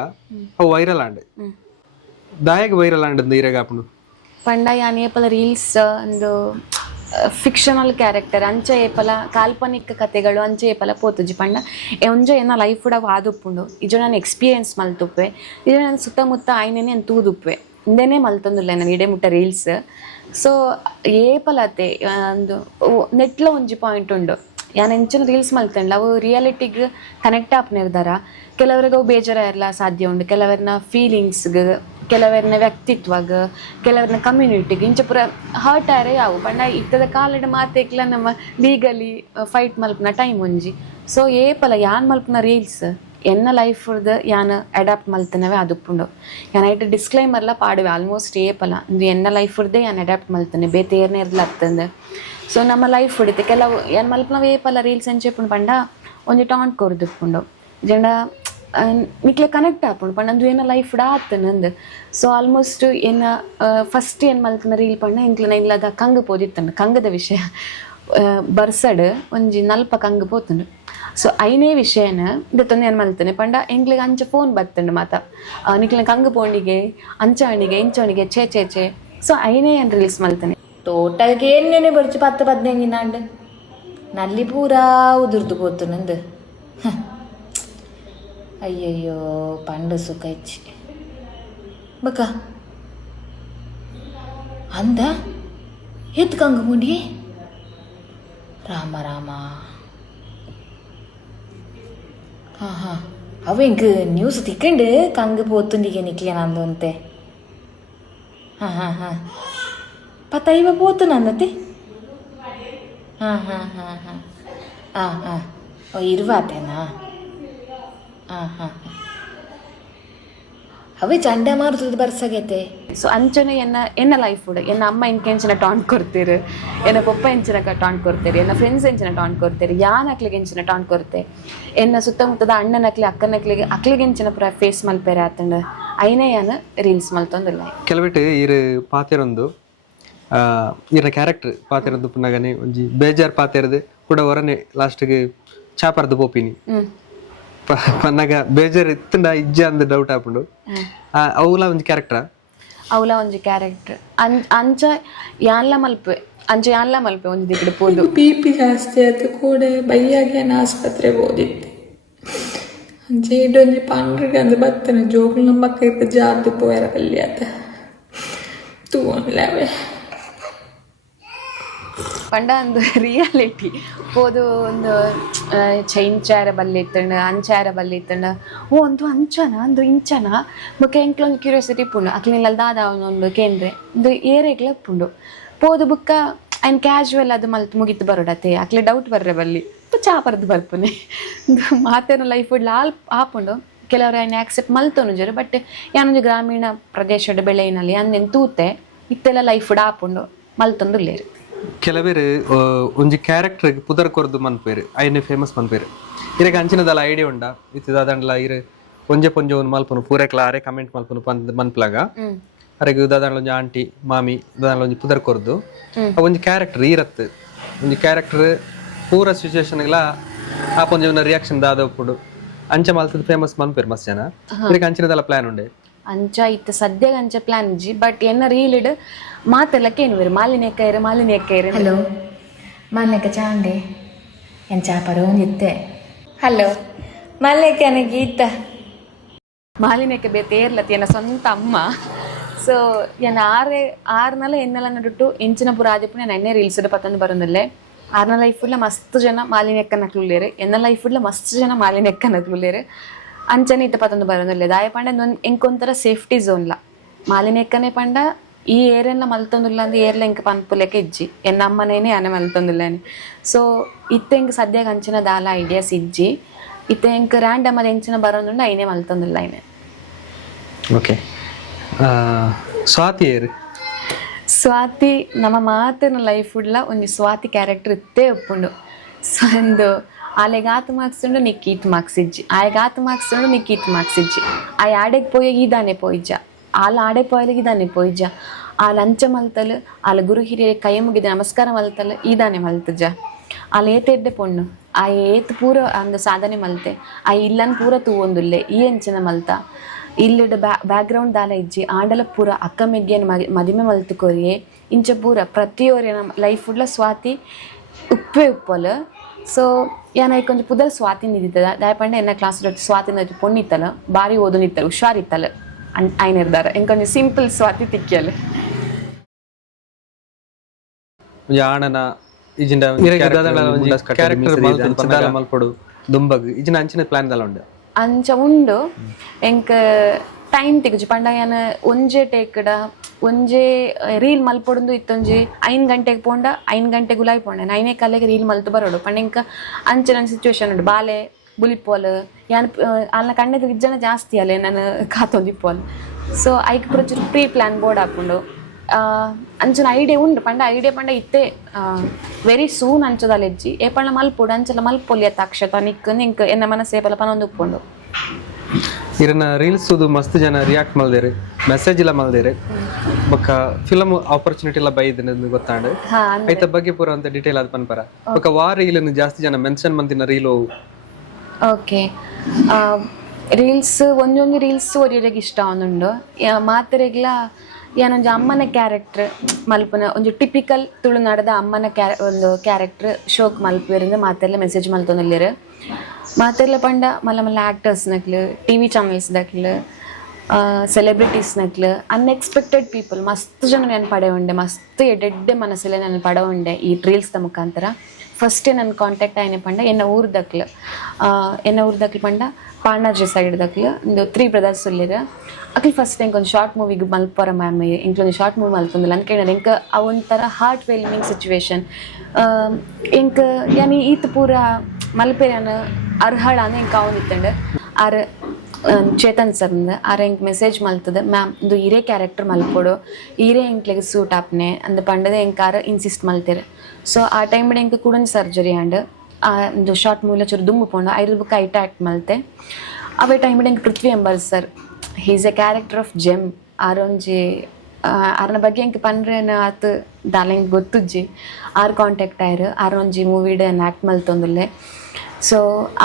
ಅವು ವೈರಲ್ ಆಂಡೆ ದಾಯಗ ವೈರಲ್ ಆಂಡ್ ಇರೆಗೆ ಆಪುಂಡು ಪಂಡ ಯಾನ್ ಏಪಲ ರೀಲ್ಸ್ ಒಂದು ಫಿಕ್ಷನಲ್ ಕ್ಯಾರೆಕ್ಟರ್ ಅಂಚ ಏಪಲ ಕಾಲ್ಪನಿಕ ಕಥೆಗಳು ಅಂಚ ಏಪಲ ಪೋತುಜಿ ಪಂಡ ಒಂಜ ಏನ ಲೈಫ್ ಉಡಾಗ ಆದುಪ್ಪುಂಡು ಇಜ ನಾನು ಎಕ್ಸ್ಪೀರಿಯನ್ಸ್ ಮಲ್ತುಪ್ಪೆ ಇಜ ನಾನು ಸುತ್ತಮುತ್ತ ಆಯ್ನೇನೆ ಅಂತ ತೂದುಪ್ಪೆ ಇಂದೇನೆ ಮಲ್ತೊಂದುಲ್ಲ ನಾನು ಇಡೆ ಮುಟ್ಟ ರೀಲ್ಸ್. ಸೊ ಏಪಲತೆ ಒಂದು ನೆಟ್ಲ ಒಂಜಿ ಪಾಯಿಂಟ್ ಉಂಡು ಯಾನ್ ಎಂಚಿನ ರೀಲ್ಸ್ ಮಲ್ತಂಡ್ಲ ಅವು ರಿಯಾಲಿಟಿಗೆ ಕನೆಕ್ಟ್ ಆಪ್ ನಿರ್ಧಾರ ಕೆಲವರಿಗೆ ಅವು ಬೇಜಾರ ಇರಲ್ಲ ಸಾಧ್ಯ ಉಂಡು ಕೆಲವರನ್ನ ಫೀಲಿಂಗ್ಸ್ಗೆ ಕೆಲವರನ್ನ ವ್ಯಕ್ತಿತ್ವಗ ಕೆಲವರನ್ನ ಕಮ್ಯುನಿಟಿಗೆ ಇಂಚ ಪುರ ಹರ್ಟ್ ಆರೆ ಯಾವು ಪಂಡ ಇತ್ತದ ಕಾಲದ ಮಾತೆಕ್ಲ ನಮ್ಮ ಲೀಗಲಿ ಫೈಟ್ ಮಲ್ಪನ ಟೈಮ್ ಒಂಜಿ. ಸೊ ಏಪಲ ಯಾನ್ ಮಲ್ಪನ ರೀಲ್ಸ್ ಎನ್ನ ಲೈಫ್ದು ಯಾನ್ ಅಡಾಪ್ಟ್ ಮಲ್ತನವೆ ಅದುಪ್ಪುಂಡು ಯಾನ್ ಐಟ್ ಡಿಸ್ಕ್ಲೈಮರ್ಲ ಪಾಡುವೆ ಆಲ್ಮೋಸ್ಟ್ ಏಪಲ ಇದು ಎನ್ನ ಲೈಫ್ದೇ ಯಾನ್ ಅಡಾಪ್ಟ್ ಮಲ್ತನೆ ಬೇತೇರ್ನೇ ಇರ್ಲ ಆಗ್ತಂದೆ. ಸೊ ನಮ್ಮ ಲೈಫ್ ಹೊಡಿತೆ ಕೆಲವು ಯಾನ್ ಮಲ್ಪನ ಏಪಲ ರೀಲ್ಸ್ ಎಂಚೆಪ್ಪುಂಡು ಪಂಡ ಒಂಜಿ ಟಾಂಟ್ ಕೊರ್ದುಪ್ಪುಂಡು ಜಂಡ ನಿಕ್ಲೆ ಕನೆಕ್ಟ್ ಆಪುಂಡು ಪಂಡ ಅಂದು ಏನ ಲೈಫ್ ಆತ ನಂದು. ಸೊ ಆಲ್ಮೋಸ್ಟ್ ಏನ ಫಸ್ಟ್ ಏನು ಮಲ್ತನ ರೀಲ್ ಪಂಡ ಇಂಕ್ಲನ ಇಲ್ಲದ ಕಂಗು ಪೋದಿತ್ತಂಡು ಕಂಗದ ವಿಷಯ ಬರ್ಸಡ್ ಒಂಜಿ ನಲ್ಪ ಕಂಗು ಪೋತುಂಡು. ಸೊ ಐನೇ ವಿಷಯನ ಇದತ್ತೊಂದು ಏನು ಮಲ್ತಾನೆ ಪಂಡ ಎಂಗ್ಲಿಗೆ ಅಂಚ ಫೋನ್ ಬತ್ತಂಡು ಮಾತ ನಿಕ್ಲೆ ಕಂಗು ಪೋಣಿಗೆ ಅಂಚವಣಿಗೆ ಇಂಚವಣಿಗೆ ಚೇ. ಸೊ ಐನೇ ಏನು ರೀಲ್ಸ್ ಮಲ್ತಾನೆ ಟೋಟಲ್ಗೆ ಏನೇನೆ ಬರ್ಚು 10-15 ನಾಂಡು ನಲ್ಲಿ ಪೂರಾ ಉದುರ್ದು ಪೋತು ನಂದು ಅಯ್ಯಯ್ಯೋ ಪಂಡು ಸುಖ ಇಚ್ಚಿ ಬಕ ಅಂದ ಎತ್ಕಂಗ ಮುಡಿ ರಾಮ ಅವ ಇಂಕ ನ್ಯೂಸ್ ತಿಕ್ಕಂಡು ಕಂಗು ಪೋತುಂಡಿಗೆ ನಿಕ್ಲೆ ನಂದು ಅಂತೆ ಪತ್ತೈವ ಪೋತು ನಂದತೆ ಇರುವಾತೇನಾ ಅವೇ ಚಂಡಮಾರುತದ ಬರ್ಸಾಗೈತೆ. ಸೊ ಅಂಚನೆ ಎನ್ನ ಲೈಫ್ ಉಡ ಎನ್ನ ಅಮ್ಮ ಎಂಚಿನ ಟಾಂಟ್ ಕೊಡ್ತೀರಿ ಎನ್ನ ಪಪ್ಪ ಎಂಚಿನ ಟಾಂಟ್ ಕೊಡ್ತೀರಿ ಎನ್ನ ಫ್ರೆಂಡ್ಸ್ ಎಂಚಿನ ಟಾಂಟ್ ಕೊಡ್ತೀರಿ ಯಾನ್ ಅಕ್ಲಿಗೆ ಎಂಚಿನ ಟಾಂಟ್ ಕೊಡ್ತೆ ಎನ್ನ ಸುತ್ತಮುತ್ತದ ಅಣ್ಣನಕ್ಲಿ ಅಕ್ಕನಿಗೆ ಎಂಚಿನ ಪುರ ಫೇಸ್ ಮಲ್ಪೇರೆ ಆತಂಡ ಐನೇ ಯಾನ್ ರೀಲ್ಸ್ ಮಲ್ತೊಂದಿಲ್ಲ ಕೆಲವಿಟ್ಟು ಇರು ಪಾತೆರೊಂದು ಇರ ಕ್ಯಾರೆಕ್ಟರ್ ಪಾತೆರದ್ದು ಪುನಗನೆ ಒಂಜಿ ಬೇಜಾರ್ ಪಾತೆರದು ಕೂಡ ಹೊರನೆ ಲಾಸ್ಟ್ಗೆ ಚಾಪರ್ದು ಪೋಪಿನಿ ಪನ್ನಗ ಬೇಜಾರ್ ಇತ್ತಂಡ ಇಜ್ಜ ಅಂದ್ ಡೌಟ್ ಆಪುಂಡು ಅವಲ ಒಂಜಿ ಕ್ಯಾರೆಕ್ಟರ್ ಅಂಚ ಯಾನ್ಲ ಮಲ್ಪೆ ಒಂಜಿ ದಿಕ್ಕಡೆ ಪೋದು BP ಜಾಸ್ತಿ ಆಯ್ತು ಕೂಡ ಬೈಯಾಗೆ ಆಸ್ಪತ್ರೆ ಹೋದಿತ್ತೆ ಜೇಡೊಂಜಿ ಪಂಡ್ರಿಗೆ ಅಂದು ಬತ್ತನೆ ಜೋಗುಲು ನಮ್ಮ ಕೈಪ ಜಾರ್ದು ಪೋಯರ ಕಲ್ಯಾತ ತೂವನ್ಲವೆ ಪಂಡ ಒಂದು ರಿಯಾಲಿಟಿ ಪೋದು ಒಂದು ಚೈಂಚಾರ ಬಲ್ಲಿತ್ತಂಡು ಅಂಚಾರ ಬಲ್ಲಿತ್ತಂಡು ಓ ಒಂದು ಅಂಚನ ಒಂದು ಇಂಚನ ಬೊಕ್ಕ ಎಂಕ್ಲೊಂದು ಕ್ಯೂರಿಯಾಸಿಟಿ ಪುಂಡು ಅಕ್ಲಿನಲ್ಲಿ ದಾದ ಅವನೊಂದು ಕೇಂದ್ರೆ ಒಂದು ಏರೆಗ್ಲ ಪುಂಡು ಪೋದು ಬುಕ್ಕ ಆಯ್ನ ಕ್ಯಾಶುವಲ್ ಅದು ಮಲ್ತು ಮುಗಿತು ಬರೋಡತ್ತೆ ಅಕ್ಲೆ ಡೌಟ್ ಬರ್ರೆ ಬಲ್ಲಿ ಚಾಪರ್ದು ಬರ್ಪುನೆ ಮಾತೇನು ಲೈಫ್ ಇಡ್ಲ ಆಪುಂಡು ಕೆಲವರು ಆಯ್ನ ಆಕ್ಸೆಪ್ಟ್ ಮಲ್ತೊನುಜರು ಬಟ್ ಯಾನೊಂದು ಗ್ರಾಮೀಣ ಪ್ರದೇಶದ ಬೆಳೆಯಿನಲ್ಲಿ ಅಂದೆನ್ ತೂತೆ ಇತ್ತೆಲ್ಲ ಲೈಫ್ ಇಡ್ ಆಪುಂಡು ಮಲ್ತೊಂದು ಲೇರು ಕೆಲವೇರು ಒಂಜಿ ಕ್ಯಾರೆಕ್ಟರ್ ಪುದರ್ ಕೊರ್ದು ಮನ್ಪೇರು ಐನೆ ಫೇಮಸ್ ಮನ್ಪೇರು ಇರಗೆ ಅಂಚಿನದಲ್ಲ ಐಡಿಯಾ ಉಂಡ ಇತ್ತು ದಾದಂಡ್ಲ ಇರು ಒಂಜೆ ಪೊಂಜೆ ಒಂದು ಮಲ್ಪನು ಪೂರೆಕ್ಲ ಆರೆ ಕಮೆಂಟ್ ಮಲ್ಪನು ಮನ್ಪ್ಲಾಗ ಅರೆಗೆ ದಾದಂಡ್ಲ ಒಂಜಿ ಆಂಟಿ ಮಾಮಿ ದಾದಂಡ್ಲ ಒಂಜಿ ಪುದರ್ ಕೊರ್ದು ಒಂಜಿ ಕ್ಯಾರೆಕ್ಟರ್ ಇರತ್ತು ಒಂಜಿ ಕ್ಯಾರೆಕ್ಟರ್ ಪೂರ ಸಿಚುವೇಶನ್ಗಳ ಆ ಪೊಂಜೆ ಒಂದು ರಿಯಾಕ್ಷನ್ ದಾದ ಒಪ್ಪುಡು ಅಂಚ ಮಲ್ತದ ಫೇಮಸ್ ಮನ್ಪೇರು ಮಸ್ತ್ ಜನ ಇರಗೆ ಅಂಚಿನದಲ್ಲ ಪ್ಲಾನ್ ಉಂಡೆ ಅಂಚ ಇತ್ತು ಸದ್ಯಗ ಅಂಚ ಪ್ಲಾನ್ ಇಜ್ಜಿ ಬಟ್ ಎನ್ನ ರೀಲಿಡ್ ಮಾತೆಲ್ಲ ಕೇನುವೆರು ಮಾಲಿನ್ಯಕ್ಕೈರು ಹಲೋ ಮಾಲ್ಯಕ ಚಾಂಡೆ ಎನ್ ಚಾಪರ ಒಂದಿತ್ತೆ ಹಲೋ ಮಾಲ್ಯಕ ಗೀತ ಮಾಲಿನ್ಯಕ್ಕೆ ಬೇತೆ ಏರ್ಲತಿ ಎನ್ನ ಸ್ವಂತ ಅಮ್ಮ ಸೊ ಎನ್ನ ಆರ್ನಲ ಎನ್ನೆಲ್ಲ ನಡುಟ್ಟು ಇಂಚಿನ ಪುರ ಆದಿಪ್ಪು ನಾನು ಎಣ್ಣೆ ರೀಲ್ಸ್ ಪತ್ತೊಂದು ಬರೋದಿಲ್ಲೇ ಆರ್ನ ಲೈಫ್ಲ ಮಸ್ತ್ ಜನ ಮಾಲಿನ್ಯಕ್ಕ ನಕ್ಲುಳ್ಳೇರು ಎನ್ನ ಲೈಫ್ಲ ಮಸ್ತ್ ಜನ ಮಾಲಿನ್ಯಕ್ಕ ನಕ್ಲುಳ್ಳೇರು ಅಂಚನೆ ಇತ್ತ ಪತ್ತೊಂದು ಬರೋದಿಲ್ಲ ದಾಯ ಪಂಡ ಎಂಕೊಂಥರ ಸೇಫ್ಟಿ ಝೋನ್ಲ ಮಾಲಿನ್ಯಕ್ಕನೆ ಪಂಡ ಈ ಏರಿಯನ್ನ ಮಲ್ತೊಂದಿಲ್ಲ ಅಂದ್ರೆ ಏರ್ಲ ಎಂಕ ಪನ್ಪುಲೆಕ್ಕ ಇಜ್ಜಿ ಎನ್ನ ಅಮ್ಮನೇನೆ ಆನೆ ಮಲ್ತೊಂದಿಲ್ಲೇನೆ ಸೊ ಇತ್ತೆ ಎಂಕ್ ಸದ್ಯಗ ಅಂಚಿನ ದಾಲ ಐಡಿಯಾಸ್ ಇಜ್ಜಿ ಇತ್ತೆ ಎಂಕ್ ರ್ಯಾಂಡಮ್ ಅದು ಎಂಚಿನ ಬರೋದುಂಡು ಐನೇ ಮಲ್ತೊಂದಿಲ್ಲ ಐನೆ ಓಕೆ ಸ್ವಾತಿ ಏರು ಸ್ವಾತಿ ನಮ್ಮ ಮಾತಿನ ಲೈಫ್ ಉಡ್ಲ ಒಂದು ಸ್ವಾತಿ ಕ್ಯಾರೆಕ್ಟರ್ ಇತ್ತೇ ಒಪ್ಪುಂಡು ಸೊ ಒಂದು ಆಲೆಗಾತು ಮಾರ್ಕ್ಸ್ ಉಂಡು ನಿಕ್ ಈತ್ ಮಾರ್ಕ್ಸ್ ಇಜ್ಜಿ ಆಯಗಾತು ಮಾರ್ಕ್ಸ್ ಉಂಡು ನಿಕ್ ಈತ್ ಮಾರ್ಕ್ಸ್ ಇಜ್ಜಿ ಆಯ ಆಡೆಗೆ ಪೋಯ ಇದಾನೆ ಪೋಯ್ಜ ಆಲ ಆಡೆ ಪೋಯಲಿಗೆ ಇದಾನೆ ಪೋಯ್ಜ ಆಲ ಅಂಚ ಮಲ್ತಲು ಆಲ ಗುರು ಹಿರಿಯ ಕೈ ಮುಗಿದ ನಮಸ್ಕಾರ ಮಲ್ತಲು ಇದಾನೆ ಮಲ್ತಜ ಆಲ ಏತೆಡ್ಡೆ ಪೊಣ್ಣು ಆ ಏತ್ ಪೂರ ಅಂದ ಸಾಧನೆ ಮಲ್ತೆ ಆ ಇಲ್ಲನ್ ಪೂರ ತೂವೊಂದುಲ್ಲೆ ಈ ಅಂಚನ ಮಲ್ತ ಇಲ್ಲಿಡ ಬ್ಯಾಕ್ಗ್ರೌಂಡ್ ದಾಲ ಇಜ್ಜಿ ಆಂಡಲ ಪೂರ ಅಕ್ಕ ಮೆಗ್ಗಿಯನ್ನು ಮದಿಮೆ ಮಲ್ತುಕೊರಿಯೇ ಇಂಚ ಪೂರ ಪ್ರತಿಯೊರೆ ನಮ್ಮ ಲೈಫ್ ಉಡ್ಲ ಸ್ವಾತಿ ಉಪ್ಪೇ ಉಪ್ಪಲು ಸೊ ಏನ ಕೊಂಚ ಪುದರ್ ಸ್ವಾತಿ ನಿಂತಿತ್ತದ ದಯಪಂಡ ಎನ್ನ ಕ್ಲಾಸ್ ಸ್ವಾತಿ ನೈತು ಪೊಣ್ಣಿತ್ತಲ್ಲ ಬಾರಿ ಓದು ನಿತ್ತಲ್ಲ ಹುಷಾರಿತ್ತಲ್ಲ ಐನಿರ್ದಾರ ಎಂಕೊಂಚ ಸಿಂಪಲ್ ಸ್ವಾತಿ ತಿಕ್ಕಿಯಲ್ಲ ಆಣನ ಇಜಿಂಡ ಕ್ಯಾರೆಕ್ಟರ್ ಮಲ್ಪಡು ದುಂಬಗ್ ಇಜಿನ ಅಂಚಿನ ಪ್ಲಾನ್ ದಲ್ಲ ಉಂಡು ಅಂಚ ಉಂಡು ಎಂಕ್ ಟೈಮ್ ತೆಗುಜಿ ಪಂಡ ಏನ ಒಂಜೆ ಟೇಕಡ ಒಂಜೆ ರೀಲ್ ಮಲ್ಪೊಡು ಇತ್ತೊಂಜಿ 5 ಗಂಟೆಗೆ ಪೋಂಡ 5 ಗಂಟೆಗೆ ಗುಲಾಯಿ ಪೋಂಡ 9 ಕಾಲೆಗೆ ರೀಲ್ ಮಲ್ತು ಬರೋಡು ಪಂಡ ಎಂಕ ಅಂಚನ ಸಿಚುವೇಶನ್ ಉಂಡು ಬಾಲೆ ಬುಲಿಪೋಲ್ ಯಾನ್ ಅಲ್ಲ ಕಣ್ಣದ ವಿಜ್ಜನ ಜಾಸ್ತಿ ಅಲ್ಲೇ ನಾನು ಕಾತೊಂದಿಪ್ಪೋಲ್ ಸೊ ಐಕ್ ಪುರಚೂರು ಪ್ರೀ ಪ್ಲಾನ್ ಬೋರ್ಡ್ ಹಾಕೊಂಡು ಅಂಚನ ಐಡಿಯಾ ಉಂಡು ಪಂಡ ಐಡಿಯಾ ಪಂಡ ಇತ್ತೆ ವೆರಿ ಸೂನ್ ಅಂಚದಲ್ಲಿ ಹೆಜ್ಜಿ ಏ ಪಂಡ ಮಲ್ಪೊಡು ಅಂಚಲ ಮಲ್ಪೊಲಿ ಅತ್ತ ಅಕ್ಷತ ನಿಕ್ ನಿಂಕ್ ಎನ್ನ ಮನಸ್ಸೇಪಲ ಪನೊಂದು ಉಪ್ಪುಂಡು ಇರನ್ನ ರೀಲ್ಸ್ ಮಸ್ತ್ ಜನ ರಿಯಾಕ್ಟ್ ಮಲ್ದೇರಿ ಮೆಸೇಜ್ ಇಲ್ಲ ಮಲ್ದೇರಿ ಬೊಕ್ಕ ಫಿಲಮ್ ಆಪರ್ಚುನಿಟಿ ಎಲ್ಲ ಬೈದಿನ ಗೊತ್ತಾಂಡು ಐತ ಬಗ್ಗೆ ಪೂರ ಅಂತ ಡೀಟೇಲ್ ಆದ್ ಪನ್ಪರ ಬೊಕ್ಕ ವಾರ ರೀಲ್ ಜಾಸ್ತಿ ಜನ ಮೆನ್ಷನ್ ಮಂತಿನ ರೀಲು ಓಕೆ ರೀಲ್ಸ್ ಒಂದೊಂದು ರೀಲ್ಸ್ ಒರಿಯರಿಗೆ ಇಷ್ಟ ಅವನುಂಡು ಮಾತರೆಗ್ಲ ಏನೊಂದು ಅಮ್ಮನ ಕ್ಯಾರೆಕ್ಟರ್ ಮಲ್ಪನ ಒಂದು ಟಿಪಿಕಲ್ ತುಳುನಾಡದ ಅಮ್ಮನ ಒಂದು ಕ್ಯಾರೆಕ್ಟರ್ ಶೋಕ್ ಮಲ್ಪರಿಂದ ಮಾತೆಲ್ಲ ಮೆಸೇಜ್ ಮಲ್ತೊಂದಿಲ್ಲೇರು ಮಾತೆಲ್ಲ ಪಂಡ ಮಲ್ಲ ಮಲ್ಲ ಆ್ಯಕ್ಟರ್ಸ್ನಕ್ಲು ಟಿ ವಿ ಚಾನಲ್ಸ್ದಕ್ಲು ಸೆಲೆಬ್ರಿಟೀಸ್ನಕ್ಲು ಅನ್ಎಕ್ಸ್ಪೆಕ್ಟೆಡ್ ಪೀಪಲ್ ಮಸ್ತ್ ಜನ ನಾನು ಪಡೆ ಉಂಡೆ ಮಸ್ತ್ ಎಡ್ಡೆ ಮನಸ್ಸಲ್ಲೇ ನಾನು ಪಡ ಉಂಡೆ ಈ ರೀಲ್ಸ್ದ ಮುಖಾಂತರ ಫಸ್ಟೇ ನನ್ನ ಕಾಂಟ್ಯಾಕ್ಟ್ ಆಯ್ನೆ ಪಂಡ ಎನ್ನ ಊರ್ದಕ್ಲು ಪಂಡ ಪಾಣಾಜಿ ಸೈಡ್ದಕ್ಲು ಒಂದು 3 ಬ್ರದರ್ಸ್ ಉಲ್ಲಿರ ಅಕ್ಲಿ ಫಸ್ಟ್ ಎಂಕ್ ಒಂದು ಶಾರ್ಟ್ ಮೂವಿಗೆ ಮಲ್ಪರ ಮ್ಯಾಮ್ ಇಂಕ್ಲೊಂದು ಶಾರ್ಟ್ ಮೂವಿ ಮಲ್ತೊಂದಿಲ್ಲ ಅಂತ ಕೇಳಿದ್ರೆ ಎಂಕ ಆ ಒಂಥರ ಹಾರ್ಟ್ ವೆಲ್ಮಿಂಗ್ ಸಿಚುವೇಶನ್ ಎಂಕ್ ಯಾನಿ ಈತ್ ಪೂರ ಮಲ್ಪೆರನ ಅರ್ಹಳ ಅಂದ್ರೆ ಎಂಕ ಅವನಿತ್ತಂಡು ಆರ್ ಚೇತನ್ ಸರ್ಂದು ಆರ್ ಎಂಕ್ ಮೆಸೇಜ್ ಮಲ್ತದ ಮ್ಯಾಮ್ ಇದು ಇರೇ ಕ್ಯಾರೆಕ್ಟರ್ ಮಲ್ಪೊಡು ಇರೇ ಎಂಕ್ಲೆಗೆ ಸೂಟ್ ಆಪ್ನೆ ಅಂದ ಪಂಡದ ಎಂಕಾರ ಇನ್ಸಿಸ್ಟ್ ಮಲ್ತೇರು ಸೊ ಆ ಟೈಮ್ ಎಂಕ್ ಕೂಡ ಸರ್ಜರಿ ಆ್ಯಂಡ್ ಆ ಒಂದು ಶಾರ್ಟ್ ಮೂವಿಲ ಚೂರು ದುಂಬು ಪೋಂಡು ಐದು ಬುಕ್ ಐಟ ಆ್ಯಕ್ಟ್ ಮಲ್ತೆ ಅವೇ ಟೈಮ್ ಎಂಕ್ ಪೃಥ್ವಿ ಎಂಬರ್ sir he's a character of gem ಆರೊಂಜಿ ಆರ್ನ ಬಗ್ಗೆ ಎಂಕ್ ಪನ್ರೇನ ಆತು ದಾಲ ಎಂಕ್ ಗೊತ್ತುಜ್ಜಿ ಆರ್ ಕಾಂಟ್ಯಾಕ್ಟ್ ಆಯ್ರು ಆರೊಂಜಿ ಮೂವಿಡ್ ಆ್ಯಕ್ಟ್ ಮಲ್ತೊಂದುಲ್ಲೆ ಸೊ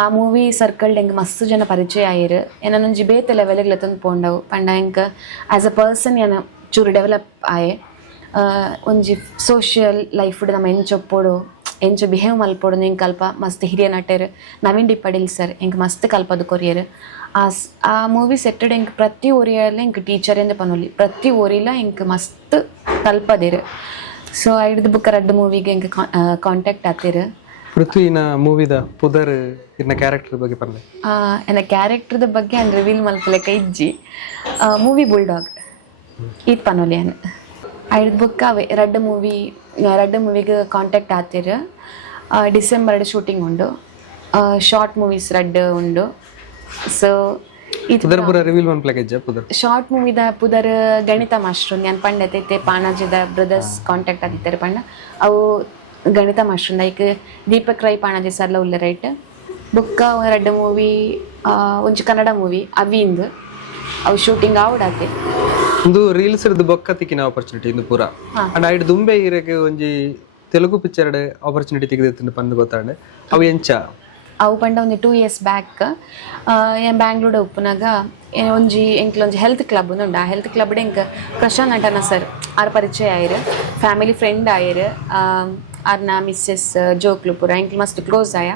ಆ ಮೂವಿ ಸರ್ಕಲ್ಡ್ ಎಂಕ್ ಮಸ್ತ್ ಜನ ಪರಿಚಯ ಆಯ್ರು ಏನೊಂಜಿ ಬೇತೆ ಲೆವೆಲ್ಗೆ ಲೆತ್ತೊಂದು ಪೋಂಡವು ಪಂಡ ಎಂಕ್ ಆ್ಯಸ್ ಅ ಪರ್ಸನ್ ಏನ ಚೂರು ಡೆವಲಪ್ ಆಯೆ ಒಂಜಿ ಸೋಷಿಯಲ್ ಲೈಫ್ ನಮ್ಮ ಎಂಚೊಪ್ಪೋಡು ಎಂಚ ಬಿಹೇವ್ ಮಲ್ಪೊಡು ಹೆಂಗೆ ಕಲ್ಪ ಮಸ್ತ್ ಹಿರಿಯ ನಟರು ನವೀನ್ ಡಿ ಪಡೀಲ್ ಸರ್ ಹೆಂಗೆ ಮಸ್ತ್ ಕಲ್ಪದು ಕೊರಿಯರ್ ಆ ಮೂವಿ ಸೆಟ್ಟಡ್ ಹೆಂಗೆ ಪ್ರತಿ ಓರಿಯಲ್ಲ ಹೆಂಗೆ ಟೀಚರ್ ಎಂದು ಪನೊಲಿ ಪ್ರತಿ ಓರಿಲ ಹೆಂಗೆ ಮಸ್ತ್ ಕಲ್ಪದಿರು ಸೊ ಐಡ್ದು ಬುಕ್ಕ 2 ಮೂವಿಗೆ ಹೆಂಗೆ ಕಾಂಟ್ಯಾಕ್ಟ್ ಆತಿರು ಪೃಥ್ವಿನ ಮೂವಿದ ಪುದರ್ ಇನ್ನ ಕ್ಯಾರೆಕ್ಟರ್ ಬಗ್ಗೆ ಪಂದೆ ಎನ್ನ ಕ್ಯಾರೆಕ್ಟರ್ದ ಬಗ್ಗೆ ನಾನು ರಿವೀಲ್ ಮಲ್ಪಲೆಕ್ಕ ಇಜ್ಜಿ ಮೂವಿ ಬುಲ್ಡಾಗ್ ಇದು ಪನೊಲಿ ಅನ್ ಐದು ಬುಕ್ಕ ಅವೇ 2 ಮೂವಿಗೆ ಕಾಂಟ್ಯಾಕ್ಟ್ ಆತಿರ ಡಿಸೆಂಬರ್ ಶೂಟಿಂಗ್ ಉಂಡು ಶಾರ್ಟ್ ಮೂವೀಸ್ 2 ಉಂಡು ಸೊ ಪುದರ್ ಪೂರ ರಿವೀಲ್ ಮನ್ಪ್ಲಗೆಜ್ಜ ಪುದರ್ ಶಾರ್ಟ್ ಮೂವಿದ ಪುದರ್ ಗಣಿತ ಮಾಸ್ಟ್ರು ನಾನು ಪಂಡತೈತೆ ಪಾಣಾಜಿದ ಬ್ರದರ್ಸ್ ಕಾಂಟ್ಯಾಕ್ಟ್ ಆಗಿದ್ದಾರೆ ಪಂಡ ಅವು ಗಣಿತ ಮಾಸ್ಟ್ರು ಲೈಕ್ ದೀಪಕ್ ರೈ ಪಾಣಾಜಿ ಸರ್ಲ ಉಲ್ಲ ರೈಟ್ ಬುಕ್ಕ 2 ಮೂವಿ ಒಂಚು ಕನ್ನಡ ಮೂವಿ ಅವಿಂದು ಅವು ಶೂಟಿಂಗ್ ಆವಡಾತೆ ಒಂದು ರೀಲ್ಸ್ ಇರ್ದು ಬೊಕ್ಕ ತಿಕ್ಕಿನ ಆಪರ್ಚುನಿಟಿ ಇಂದು ಪೂರ ಅಂಡ್ ಐಡ್ ದುಂಬೆ ಇರಕ್ಕೆ ಒಂಜಿ ತೆಲುಗು ಪಿಕ್ಚರ್ ಆಪರ್ಚುನಿಟಿ ತೆಗೆದಿತ್ತು ಪಂದು ಗೊತ್ತಾಂಡೆ ಅವು ಎಂಚ ಅವು ಪಂಡ ಒಂದು 2 years ಬ್ಯಾಕ್ ಬ್ಯಾಂಗ್ಳೂರ್ ಉಪ್ಪುನಾಗ ಎಂಕ್ಲೊಂಜಿ ಹೆಲ್ತ್ ಕ್ಲಬ್ ಉಂಡು ಆ ಹೆಲ್ತ್ ಕ್ಲಬ್ಡ್ ಎಂಕ್ ಪ್ರಶಾಂತ್ ನಟನ ಸರ್ ಆರ್ ಪರಿಚಯ ಆಯ್ರು ಫ್ಯಾಮಿಲಿ ಫ್ರೆಂಡ್ ಆಯ್ರು ಆರ್ನ ಮಿಸ್ಸೆಸ್ ಜೋಕ್ಲು ಪೂರ ಎಂಕ್ ಮಸ್ತ್ ಕ್ಲೋಸ್ ಆಯ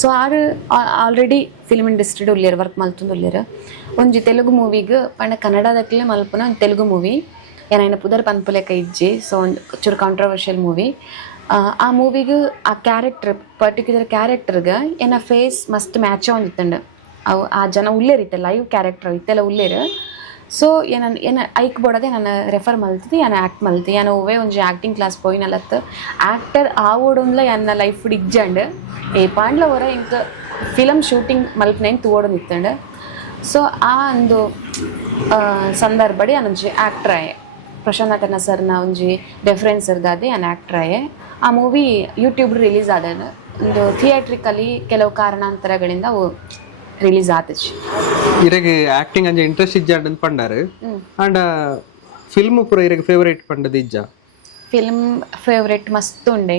ಸೊ ಆಲ್ರೆಡಿ ಫಿಲ್ಮ್ ಇಂಡಸ್ಟ್ರಿಡ್ ಉಲ್ಲೇರು ವರ್ಕ್ ಮಲ್ತೊಂದು ಉಲ್ಲೇರು ಒಂಜಿ ತೆಲುಗು ಮೂವಿಗೆ ಪಂಡ ಕನ್ನಡದಕ್ಲೆ ಮಲ್ಪುನ ಒಂದು ತೆಲುಗು ಮೂವಿ ಏನಾಯ್ನ ಪುದರ್ ಪನ್ಪುಲೆಕ್ಕ ಇಜ್ಜಿ ಸೊ ಒಂದು ಚೂರು ಕಾಂಟ್ರವರ್ಷಿಯಲ್ ಮೂವಿ ಆ ಮೂವಿಗೆ ಆ ಕ್ಯಾರೆಕ್ಟರ್ ಪರ್ಟಿಕ್ಯುಲರ್ ಕ್ಯಾರೆಕ್ಟರ್ಗೆ ಏನ ಫೇಸ್ ಮಸ್ತ್ ಮ್ಯಾಚ್ ಒಂದಿತ್ತಂಡು ಅವು ಆ ಜನ ಉಲ್ಲೇರಿತ್ತೆ ಲೈವ್ ಕ್ಯಾರೆಕ್ಟರ್ ಇತ್ತೆಲ್ಲ ಉಲ್ಲೇರು ಸೊ ಏನ ಐಕ್ ಬೋಡದೆ ನಾನು ರೆಫರ್ ಮಲ್ತಿದ್ದೆ ನಾನು ಆ್ಯಕ್ಟ್ ಮಲ್ತಿ ನಾನು ಓವೇ ಒಂಜಿ ಆ್ಯಕ್ಟಿಂಗ್ ಕ್ಲಾಸ್ ಪೋಯಿನಲ್ಲತ್ತು ಆ್ಯಕ್ಟರ್ ಆವೋಡುಂದ್ಲ ಎನ್ನ ಲೈಫ್ ಇಜ್ಜಂಡು ಪಾಂಡ್ಲ ಹೊರ ಇಂಕ ಫಿಲಮ್ ಶೂಟಿಂಗ್ ಮಲ್ಪನೇನು ತೂವೋಡು ನಿತ್ತಂಡು ಸೊ ಆ ಒಂದು ಸಂದರ್ಭಡಿ ನಾನೊಂಜಿ ಆ್ಯಕ್ಟ್ರ್ ಆಯೆ ಪ್ರಶಾಂತ್ ನಟನ ಸರ್ನ ಒಂಜಿ ರೆಫರೆನ್ಸ್ ಇರ್ದಾದೆ ನಾನು ಆ್ಯಕ್ಟ್ರ್ ಆಯೆ ಆ ಮೂವಿ ಯೂಟ್ಯೂಬ್ ರಿಲೀಸ್ ಆದ ಒಂದು ಥಿಯೇಟ್ರಿಕಲಿ ಕೆಲವು ಕಾರಣಾಂತರಗಳಿಂದ ಅವು ರಿಲೀಸ್ ಆತಚ್ ಇರಗೆ ಆಕ್ಟಿಂಗ್ ಅಂಜ ಇಂಟ್ರೆಸ್ಟ್ ಇಜ್ಜ ಅಂತ ಪಂಡಾರು ಅಂಡ್ ಫಿಲ್ಮ್ ಪೂರ ಇರಗೆ ಫೇವರೇಟ್ ಪಂಡದ ಇಜ್ಜ ಫಿಲ್ಮ್ ಫೇವ್ರೆಟ್ ಮಸ್ತ್ ಉಂಡೆ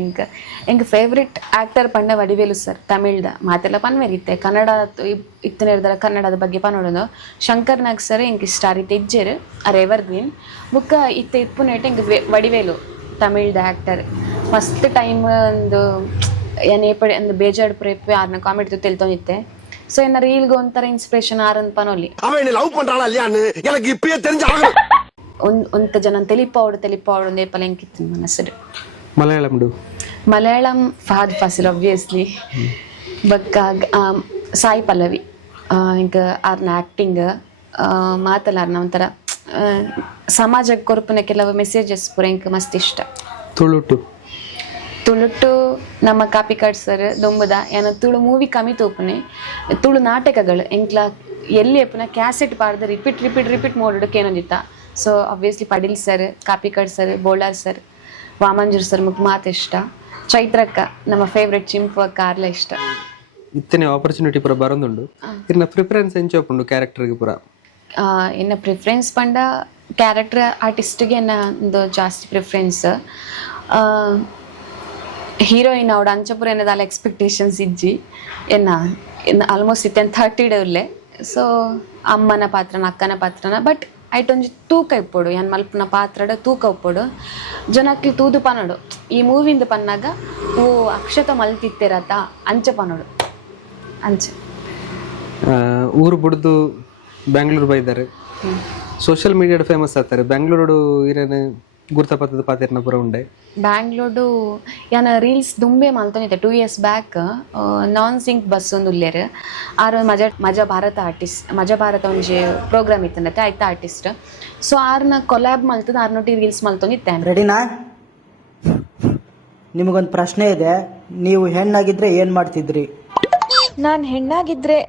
ಎಂಕ್ ಫೇವ್ರೆಟ್ ಆ್ಯಕ್ಟರ್ ಪಂಡ ವಡಿವೇಲು ಸರ್ ತಮಿಳ್ದ ಮಾತೆಲ್ಲ ಪನ್ವೇರಿತ್ತೆ ಕನ್ನಡ ಇತ್ತನೇ ಇರ್ದಾರ ಕನ್ನಡದ ಬಗ್ಗೆ ಪನ್ನೋಡು ಶಂಕರ್ ನಾಗ್ ಸರ್ ಎಂಕ್ ಇಷ್ಟ ಆ ರೀತಿ ಇಜ್ಜೆರು ಅರ್ ಎವರ್ ಗ್ರೀನ್ ಬುಕ್ಕ ಇತ್ತೆ ಇಪ್ಪುನೇಟ್ ಎಂಕ್ ವಡಿವೇಲು ತಮಿಳ್ದ ಆ್ಯಕ್ಟರ್ ಮಸ್ತ್ ಟೈಮ್ ಒಂದು ಏಪಡೆ ಒಂದು ಬೇಜಾಡ್ ಪ್ರೇಪೆ ಆರ್ನ ಕಾಮಿಡಿ ತೆಲ್ತೊಂದಿತ್ತೆ ಸೊ ಏನ ರೀಲ್ಗೆ ಒಂಥರ ಇನ್ಸ್ಪಿರೇಷನ್ ಆರಂತ ಪನೋಲಿ ಒಂತ ಜನ ತೆಲಿಪಾವಡು ನೇಪಲ ಎಂಕಿತ್ತು ಮನಸ್ಸು ಮಲಯಾಳಂ ಫಹದ್ ಫಾಸಿಲ್ ಆಬ್ವಿಯಸ್ಲಿ ಬಕ್ಕ ಸಾಯಿ ಪಲ್ಲವಿ ಇಂಕ ಆರ್ನ ಆ್ಯಕ್ಟಿಂಗ್ ಮಾತಲ್ಲಾರ್ನ ಒಂಥರ ಸಮಾಜಕ್ಕೆ ಕೊರಪುನ ಕೆಲವು ಮೆಸೇಜಸ್ ಪೂರ ಇಂಕ ಮಸ್ತ್ ಇಷ್ಟ ತುಳುಟು ನಮ್ಮ ಕಾಪಿಕಾಡ್ ಸರ್ ದೊಂಬುದ ಏನ ತುಳು ಮೂವಿ ಕಮ್ಮಿ ತೋಪುನೆ ತುಳು ನಾಟಕಗಳು ಎಂಕ್ಲ ಎಲ್ಲಿ ಎಪ್ಪುನ ಕ್ಯಾಸೆಟ್ ಪಾಡ್ದು ರಿಪೀಟ್ ಮಾಡೋದಕ್ಕೆ ಏನೊಂದಿತ್ತ so obviously Padil sir Kapikad sir Bolar sir Vamanjoor sir ಮುಖ ಮಾತು ಇಷ್ಟ ಚೈತ್ರಕ್ಕ ನಮ್ಮ ಫೇವ್ರೆಟ್ ಚಿಂಪು ಕಾರ್ಲ ಇಷ್ಟ ಇತ್ತನೆ ಆಪರ್ಚುನಿಟಿ ಪೂರ ಬರೋದುಂಡು ಇನ್ನ ಪ್ರಿಫರೆನ್ಸ್ ಎಂಚೋಪುಂಡು ಕ್ಯಾರೆಕ್ಟರ್ಗೆ ಪೂರ ಇನ್ನು ಪ್ರಿಫರೆನ್ಸ್ ಪಂಡ ಕ್ಯಾರೆಕ್ಟರ್ ಆರ್ಟಿಸ್ಟ್ಗೆ ಎನ್ನ ಒಂದು ಜಾಸ್ತಿ ಪ್ರಿಫರೆನ್ಸ್ ಹೀರೋಯಿನ್ ಅವಡ ಅಂಚಪುರ ಏನದಾಲ ಎಕ್ಸ್ಪೆಕ್ಟೇಷನ್ಸ್ ಇಜ್ಜಿ ಎನ್ನ ಆಲ್ಮೋಸ್ಟ್ ಇತ್ತೇನು 30 ಉಲ್ಲೆ ಸೊ ಅಮ್ಮನ ಪಾತ್ರನ ಅಕ್ಕನ ಪಾತ್ರನ ಬಟ್ ಐಟೊಂಜಿ ತೂಕ ಇಪ್ಪೋಡು ಏನು ಮಲ್ಪನ ಪಾತ್ರಡ ತೂಕ ಉಪ್ಪೋಡು ಜನಕ್ಕೆ ತೂದು ಪನೋಡು ಈ ಮೂವಿಂದ ಪನ್ನಾಗ ಓ ಅಕ್ಷತ ಮಲ್ತಿತ್ತೇರತ ಅಂಚೆ ಪನೋಡು ಅಂಚೆ ಊರು ಬಿಡ್ದು ಬ್ಯಾಂಗ್ಳೂರು ಬೈದಾರೆ ಸೋಷಿಯಲ್ ಮೀಡಿಯಾಡ್ ಫೇಮಸ್ ಆಗ್ತಾರೆ ಬ್ಯಾಂಗ್ಳೂರು ಇರೇನು ಗುರ್ತಪತ್ತದ ಪಾತೆರ್ನ ಪೂರ ಉಂಡೆ ಬ್ಯಾಂಗ್ಳೂರು ಯಾನ ರೀಲ್ಸ್ ದುಂಬೆ ಮಲ್ತೊಂದಿತ್ತೆ 2 years ಬ್ಯಾಕ್ ನಾನ್ ಸಿಂಕ್ ಬಸ್ ಒಂದು ಉಲ್ಲೇರು ಆರು ಮಜಾ ಭಾರತ ಒಂಜಿ ಪ್ರೋಗ್ರಾಮ್ ಇತ್ತಂದತ್ತೆ ಆಯ್ತಾ ಆರ್ಟಿಸ್ಟ್ ಸೊ ಆರ್ನ ಕೊಲ್ಯಾಬ್ ಮಲ್ತದ ಆರ್ನೊಟ್ಟಿ ರೀಲ್ಸ್ ಮಲ್ತೊಂದಿತ್ತೆ ರೆಡಿನಾ ನಿಮಗೊಂದು ಪ್ರಶ್ನೆ ಇದೆ ನೀವು ಹೆಣ್ಣಾಗಿದ್ರೆ ಏನ್ ಮಾಡ್ತಿದ್ರಿ ನಾನು ಹೆಣ್ಣಾಗಿದ್ರೆ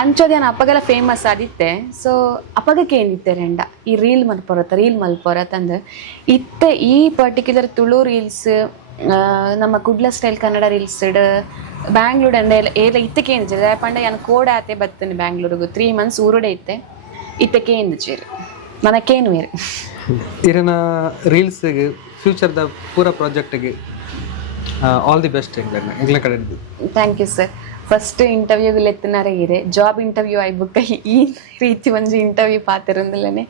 ಅಂಚೋದೇನು ಅಪ್ಪಗೆಲ್ಲ ಫೇಮಸ್ ಆದಿತ್ತೆ ಸೊ ಅಪ್ಪಗಕ್ಕೆ ಏನಿತ್ತೆ ರೆಂಡ ಈ ರೀಲ್ ಮಲ್ಪೊರತ್ತಂದು ಇತ್ತೆ ಈ ಪರ್ಟಿಕ್ಯುಲರ್ ತುಳು ರೀಲ್ಸ್ ನಮ್ಮ ಕುಡ್ಲ ಸ್ಟೈಲ್ ಕನ್ನಡ ರೀಲ್ಸ್ ಬ್ಯಾಂಗ್ಳೂರ್ ಏಲ ಇತ್ತಕ್ಕೆ ಏನಿದೆ ಪಂಡ ಏನು ಕೋಡ್ ಆತೆ ಬರ್ತೇನೆ ಬ್ಯಾಂಗ್ಳೂರಿಗೂ 3 months ಊರುಡೆ ಇತ್ತೆ ಇತ್ತಕ್ಕೆ ಏನಿಚೇರು ನನಕೇನು ಬೇರೆ ಇರನ ರೀಲ್ಸ್ಗೆ ಫ್ಯೂಚರ್ದ ಪೂರ ಪ್ರಾಜೆಕ್ಟ್ಗೆ ಆಲ್ ದಿ ಬೆಸ್ಟ್ ಎಂಗ್ಲ ಕಡೆ ಥ್ಯಾಂಕ್ ಯು ಸರ್ ಫಸ್ಟ್ ಇಂಟರ್ವ್ಯೂಗೆ ಎತ್ತಿನಾರೆ ಇರೆ ಜಾಬ್ ಇಂಟರ್ವ್ಯೂ ಆಯ್ಬುಕ್ಕ ಈ ರೀತಿ ಒಂದು ಇಂಟರ್ವ್ಯೂ ಪಾತಿರಂದಲೇ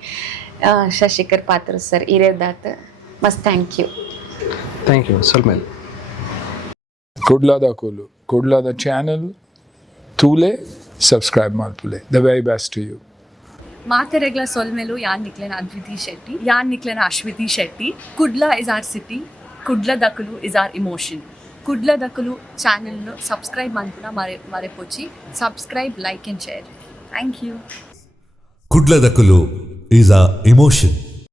ಶಶಿಕರ್ ಪಾತ್ರ ಸರ್ ಇರೇದಾತ ಮಸ್ತ್ ಥ್ಯಾಂಕ್ ಯು ಥ್ಯಾಂಕ್ ಯು ಸ್ವಲ್ಪ ಮೇಲೆ KUDLADAKLU, KUDLADA channel, Thule, subscribe Malpule. The very best to you. ಮಾತೆರೆಗ್ಲ ಸೊಲ್ಮೆಲು ಯಾನ್ ನಿಕ್ಲೆನ ಅದ್ವಿತಿ ಶೆಟ್ಟಿ, ಯಾನ್ ನಿಕ್ಲೆನ Ashwiti Shetty. Kudla is our city, Kudladaklu is our emotion. Kudladaklu channel subscribe ಮಾಡ್ಪುನ ಮರೆಪೋಚಿ. Subscribe, like and share. Thank you. Kudladaklu is a emotion.